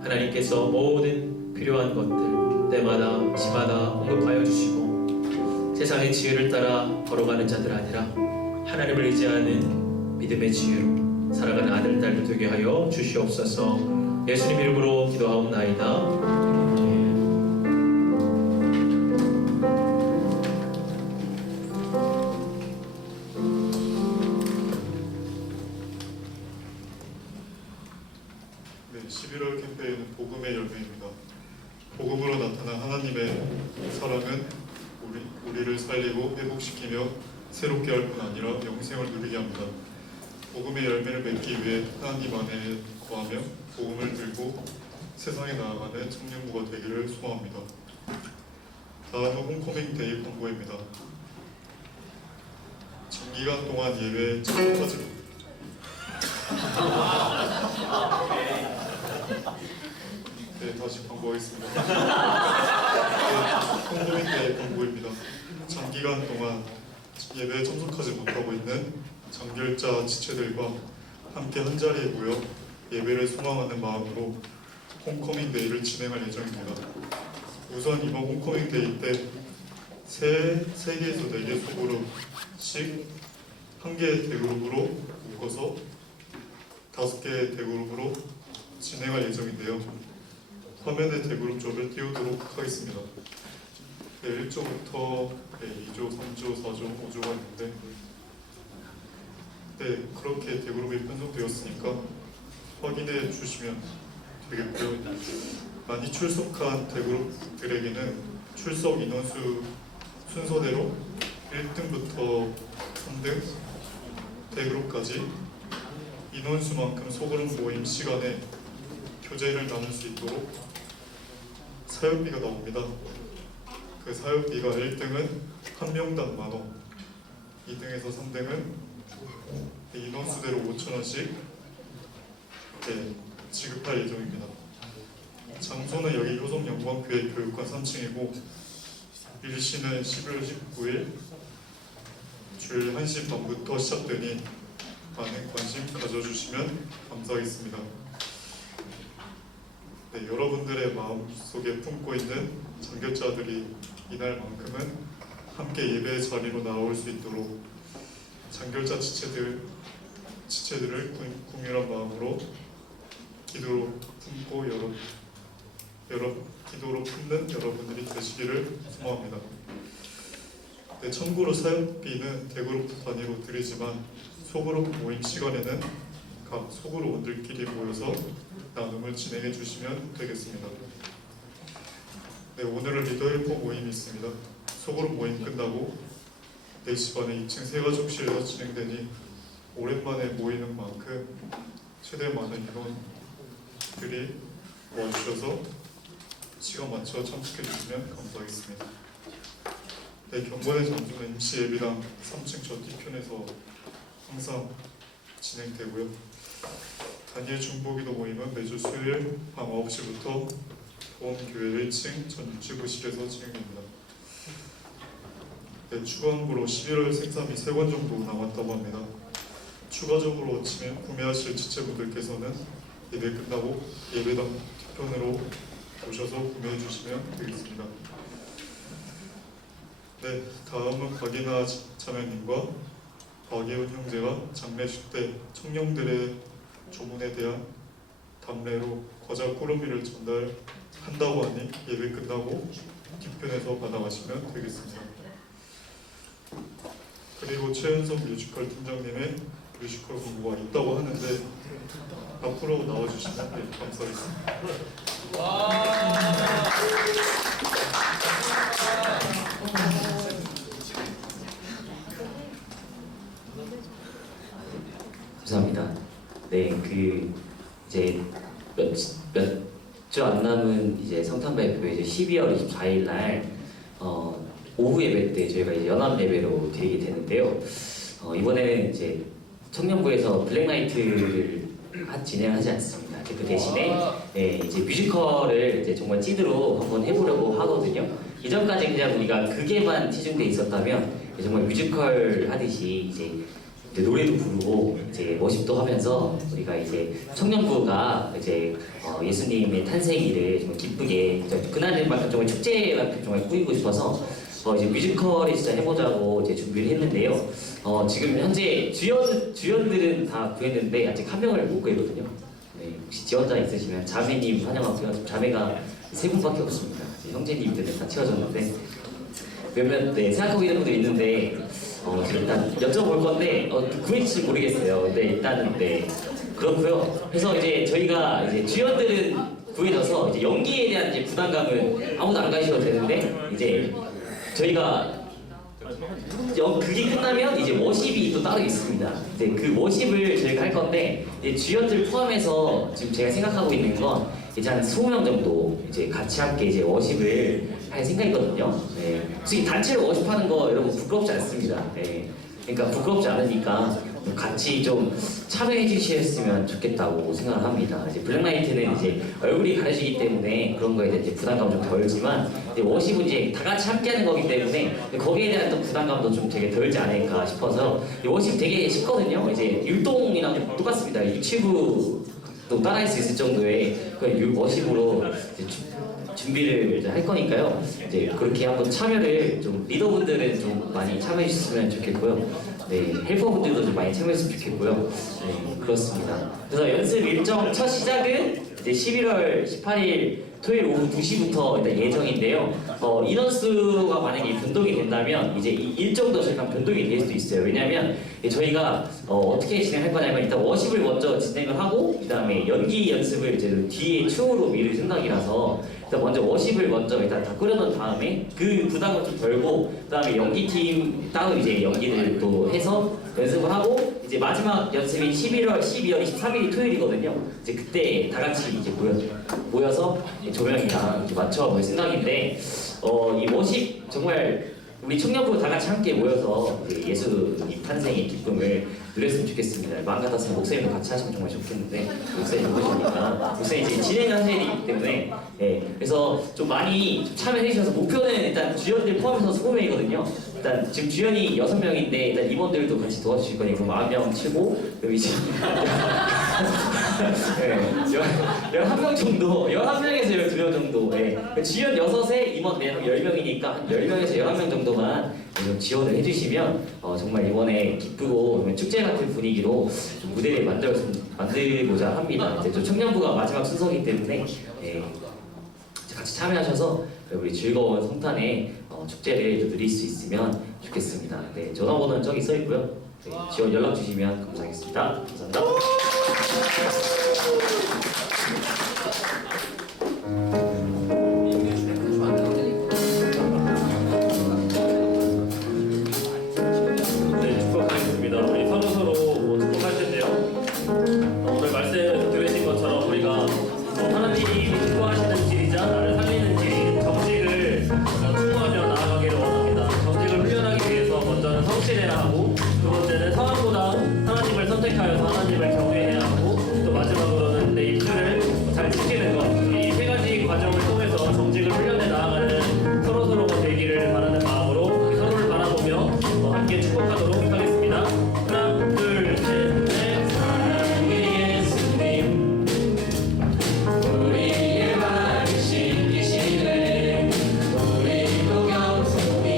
하나님께서 모든 필요한 것들 때마다 시마다 공급하여 주시고 세상의 지혜를 따라 걸어가는 자들 아니라 하나님을 의지하는 믿음의 지혜로 살아가는 아들 딸들 되게 하여 주시옵소서. 예수님 이름으로 기도하옵나이다. 네, 11월 캠페인은 복음의 열매입니다. 복음으로 나타난 하나님의 사랑은 우리를 살리고 회복시키며 새롭게 할 뿐 아니라 영생을 누리게 합니다. 복음의 열매를 맺기 위해 하나님 안에 거하며 복음을 들고 세상에 나아가는 청년부가 되기를 소망합니다. 다음은 홈커밍 데이 광고입니다. 장기간 동안 예외 참석하지 네, 다시 광고하겠습니다. 홈커밍 데이 광고입니다. 장기간 동안 예배에 참석하지 못하고 있는 장결자 지체들과 함께 한자리에 모여 예배를 소망하는 마음으로 홈커밍 데이를 진행할 예정입니다. 우선 이번 홈커밍 데이 때 3개에서 4개 소그룹씩 1개의 대그룹으로 묶어서 5개의 대그룹으로 진행할 예정인데요. 화면에 대그룹조를 띄우도록 하겠습니다. 네, 1조부터 2조, 3조, 4조, 5조가 있는데 네, 그렇게 대그룹이 편성되었으니까 확인해 주시면 되겠고요. 많이 출석한 대그룹들에게는 출석 인원수 순서대로 1등부터 3등 대그룹까지 인원수만큼 소그룹 모임 시간에 교재를 나눌 수 있도록 사역비가 나옵니다. 그 사역비가 1등은 한 명당 10,000원, 2등에서 3등은 인원수대로 5,000원씩 지급할 예정입니다. 장소는 여기 효성영광교회 교육관 3층이고 일시는 11월 19일 주일 1시 반부터 시작되니 많은 관심 가져주시면 감사하겠습니다. 네, 여러분들의 마음속에 품고 있는 장결자들이 이날만큼은 함께 예배 자리로 나올 수 있도록 장결자 지체들을 궁유한 마음으로 기도로 품고 기도로 품는 여러분들이 되시기를 소망합니다. 네, 참고로 사역비는 대그룹 단위로 드리지만 소그룹 모임 시간에는 각 소그룹원들끼리 모여서 나눔을 진행해 주시면 되겠습니다. 네, 오늘은 리더 헬퍼 모임이 있습니다. 소그룹 모임 끝나고 4시 반에 2층 세가족실에서 진행되니 오랜만에 모이는 만큼 최대 많은 인원들이 모아주셔서 시간 맞춰 참석해 주시면 감사하겠습니다. 네, 경건의 장소는 임시 예비당 3층 저 뒤편에서 항상 진행되고요. 다니엘 중보기도 모임은 매주 수요일 밤 9시부터 보험교회 1층 전 유치부실에서 진행됩니다. 네, 추가항구로 11월 생산이 3권 정도 남았다고 합니다. 추가적으로 구매하실 지체분들께서는 예배 끝나고 예배당 뒤편으로 오셔서 구매해 주시면 되겠습니다. 네, 다음은 박이나 자매님과 박예훈 형제가 장례식 때 청년들의 조문에 대한 답례로 과자 꾸러미를 전달한다고 하니 예배 끝나고 뒤편에서 받아가시면 되겠습니다. 그리고 최은석 뮤지컬 팀장님의 뮤지컬 공부가 있다고 하는데 앞으로 나와주시면 감사하겠습니다. 감사합니다. 네, 이제 몇 주 안 남은 이제 성탄 발표 이제 12월 24일 날 오후 예배 때 저희가 이제 연합 예배로 드리게 되는데요. 이번에는 이제 청년부에서 블랙나이트를 진행하지 않습니다. 그 대신에 네, 이제 뮤지컬을 이제 정말 찌드로 한번 해보려고 하거든요. 이전까지 그냥 우리가 극에만 치중돼 있었다면 정말 뮤지컬 하듯이 이제 노래도 부르고 이제 워십도 하면서 우리가 이제 청년부가 이제 예수님의 탄생일을 정말 기쁘게 그날만큼 정말 축제만큼 정말 꾸리고 싶어서 이제 뮤지컬을 진짜 해보자고 이제 준비를 했는데요. 지금 현재 주연들은 다 구했는데 아직 한 명을 못 구했거든요. 네, 혹시 지원자 있으시면 자매님 환영하고요. 지금 자매가 세 분밖에 없습니다. 이제 형제님들은 다 채워졌는데 몇몇 네, 생각하고 있는 분들이 있는데 지금 일단 여쭤볼 건데 구했을지 모르겠어요. 근데 일단은 네 그렇고요. 그래서 이제 저희가 이제 주연들은 구해져서 이제 연기에 대한 이제 부담감은 아무도 안 가셔도 되는데 이제 저희가 그게 끝나면 이제 워십이 또 따로 있습니다. 이제 그 워십을 저희가 할 건데 이제 주연들 포함해서 지금 제가 생각하고 있는 건 이제 한 20명 정도 이제 같이 함께 이제 워십을 할 생각이거든요. 네. 솔직히 단체로 워십하는 거 여러분 부끄럽지 않습니다. 네. 그러니까 부끄럽지 않으니까 같이 좀 참여해 주셨으면 좋겠다고 생각을 합니다. 이제 블랙라이트는 이제 얼굴이 가려지기 때문에 그런 거에 대한 이제 부담감 좀 덜지만 이제 워십은 이제 다 같이 함께하는 거기 때문에 거기에 대한 또 부담감도 좀 되게 덜지 않을까 싶어서 워십 되게 쉽거든요. 이제 율동이랑 똑같습니다. 유튜브도 따라할 수 있을 정도의 그 워십으로 이제 준비를 이제 할 거니까요. 이제 그렇게 한번 참여를 좀 리더분들은 좀 많이 참여해 주셨으면 좋겠고요. 네, 헬퍼분들도 좀 많이 참여했으면 좋겠고요. 네, 그렇습니다. 그래서 연습 일정 첫 시작은 이제 11월 18일 토요일 오후 2시부터 일단 예정인데요. 인원수가 만약에 변동이 된다면 이제 이 일정도 잠깐 변동이 될 수도 있어요. 왜냐하면 저희가 어떻게 진행할 거냐면 일단 워십을 먼저 진행을 하고 그 다음에 연기 연습을 이제 뒤에 추후로 미룰 생각이라서 일단 먼저 워십을 먼저 일단 다 꾸려놓은 다음에 그 부담을 좀 덜고 그 다음에 연기팀 따로 이제 연기를 또 해서 연습을 하고 이제 마지막 연습이 12월 23일이 토요일이거든요. 이제 그때 다 같이 이제 모여서 조명이랑 이제 맞춰볼 생각인데 이 워십 정말 우리 청년부 다 같이 함께 모여서 예수님 탄생의 기쁨을 누렸으면 좋겠습니다. 마음 같아서 목사님도 같이 하시면 정말 좋겠는데 목사님 모르시니까 목사님 이제 진행하셔야 되기 때문에 그래서 좀 많이 좀 참여해 주셔서 목표는 일단 주연들 포함해서 20명이거든요. 일단 지금 주연이 6명인데 일단 임원들도 같이 도와주실 거니까 40명 치고 그리고 이제 11명 정도 11명에서 12명 정도 주연 6에 임원 10명이니까 한 10명에서 11명 정도만 좀 지원을 해주시면 정말 이번에 기쁘고 정말 축제 같은 분위기로 좀 무대를 만들고자 합니다. 이제 또 청년부가 마지막 순서이기 때문에 같이 참여하셔서 우리 즐거운 성탄의 축제를 또 누릴 수 있으면 좋겠습니다. 네, 전화번호는 저기 써 있고요. 네, 지원 연락 주시면 감사하겠습니다. 감사합니다. 네, 축복하겠습니다. 우리 서로서로 축복할 텐데요. 오늘 말씀 들으신 것처럼 우리가 하나님이 기뻐하시는 길이자 나를 살리는 길인 정직을 추구하며 나아가기를 원합니다. 정직을 훈련하기 위해서 먼저는 성실해야 하고 두 번째는 상황보다 하나님을 선택하여서 하나님을 경외해야 하고 또 마지막으로는 내 입술을 잘 지키는 것. 이 세 가지 과정을 통해서 정직을 훈련해 나아가는 서로서로가 되기를 바라는 마음으로 우리 서로를 바라보며 함께 축복하도록 하겠습니다. 하나, 둘, 셋, 넷. 사랑의 예수님 우리의 발을 씻기시네 우리도 겸손히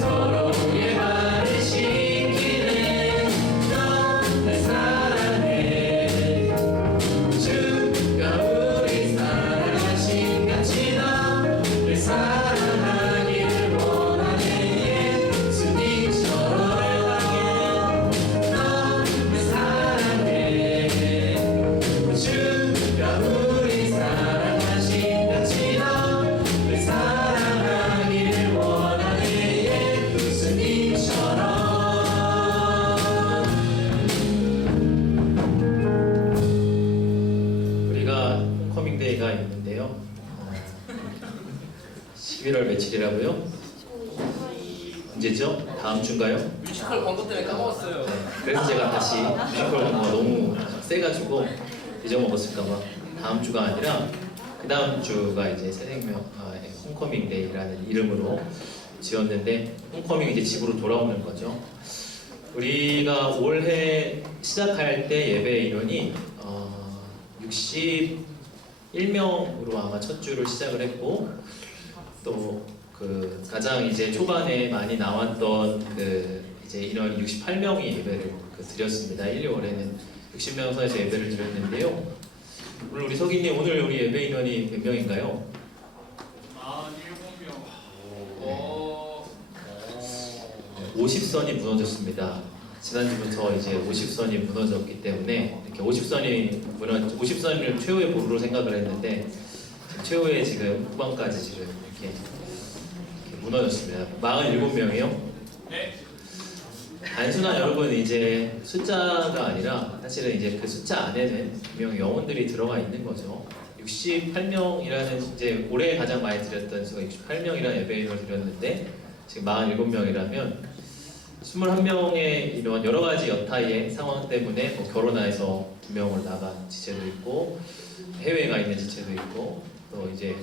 서로의 발을 씻기네 넌 날 사랑해 주가 우리 사랑하신 같이 너를 사랑하기를 원하네 예수님처럼 넌 사랑해 주가 우리 사랑하신 같이 너를 사랑하기를 원하네 예수님처럼 우리가 홈커밍데이가 있는데요. 11월 며칠이라고요? 언제죠? 다음 주인가요? 뮤지컬 광고 때문에 까먹었어요. 그래서 제가 다시 뮤지컬 광고가 너무 세가지고 잊어먹었을까봐 다음 주가 아니라 그 다음 주가 이제 새생명 홈커밍데이라는 이름으로 지었는데 홈커밍 이제 집으로 돌아오는 거죠. 우리가 올해 시작할 때 예배 인원이 61명으로 아마 첫 주를 시작을 했고 또 가장 이제 초반에 많이 나왔던 이제 인원이 68명이 예배를 드렸습니다. 1, 2월에는 60명 선에서 예배를 드렸는데요. 오늘 우리 석인님, 오늘 우리 예배 인원이 몇 명인가요? 50선이 무너졌습니다. 지난주부터 이제 50선이 무너졌기 때문에 이렇게 50선을 최후의 보루로 생각을 했는데 최후의 지금 후반까지 지금 이렇게 무너졌습니다. 47명이요? 네. 단순한 여러분 이제 숫자가 아니라 사실은 이제 그 숫자 안에는 분명 영혼들이 들어가 있는 거죠. 68명이라는 이제 올해 가장 많이 드렸던 수가 68명이라는 예배인을 드렸는데 지금 47명이라면 21명의 이런 여러 가지 여타의 상황 때문에 뭐 결혼해서 2명을 나간 지체도 있고 해외에 가 있는 지체도 있고 또 이제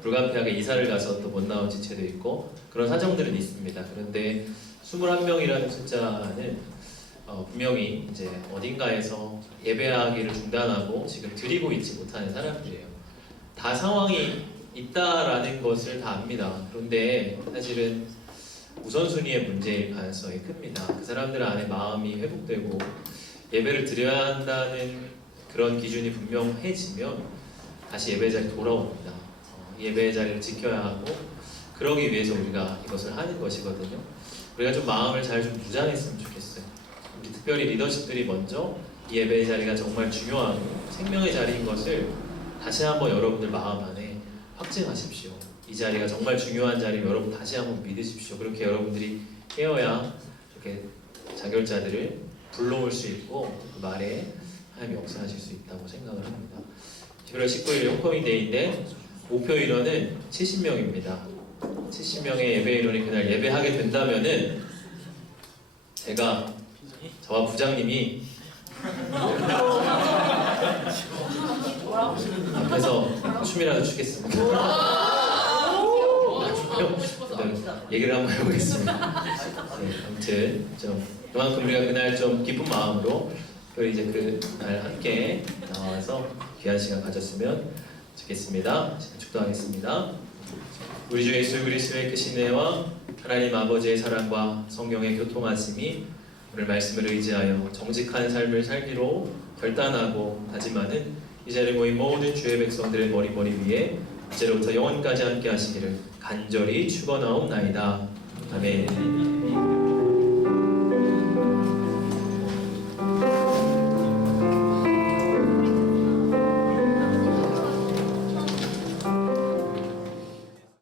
불가피하게 이사를 가서 또 못 나온 지체도 있고 그런 사정들은 있습니다. 그런데 21명이라는 숫자는 분명히 이제 어딘가에서 예배하기를 중단하고 지금 드리고 있지 못하는 사람들이에요. 다 상황이 있다라는 것을 다 압니다. 그런데 사실은 우선순위의 문제일 가능성이 큽니다. 그 사람들 안에 마음이 회복되고 예배를 드려야 한다는 그런 기준이 분명해지면 다시 예배 자리에 돌아옵니다. 예배 자리를 지켜야 하고 그러기 위해서 우리가 이것을 하는 것이거든요. 우리가 좀 마음을 잘 좀 무장했으면 좋겠어요. 우리 특별히 리더십들이 먼저 이 예배 자리가 정말 중요하고 생명의 자리인 것을 다시 한번 여러분들 마음 안에 확증하십시오. 이 자리가 정말 중요한 자리를 여러분 다시 한번 믿으십시오. 그렇게 여러분들이 깨어야 이렇게 자결자들을 불러올 수 있고 그 말에 하나님이 역사하실 수 있다고 생각을 합니다. 11월 19일 홈커밍 데이인데 목표 인원은 70명입니다. 70명의 예배 인원이 그날 예배하게 된다면은 저와 부장님이 앞에서 춤이라도 추겠습니다. 얘기를 한번 해보겠습니다. 네, 아무튼 그만큼 우리가 그날 좀 기쁜 마음으로 이제 그날 함께 나와서 귀한 시간 가졌으면 좋겠습니다. 축도하겠습니다. 우리 주 예수 그리스도의 크신 은혜와 하나님 아버지의 사랑과 성령의 교통하심이 오늘 말씀을 의지하여 정직한 삶을 살기로 결단하고 다짐하는 이 자리에 모인 모든 주의 백성들의 머리 위에 이제로부터 영원까지 함께 하시기를 간절히 축원하옵나이다. 아멘.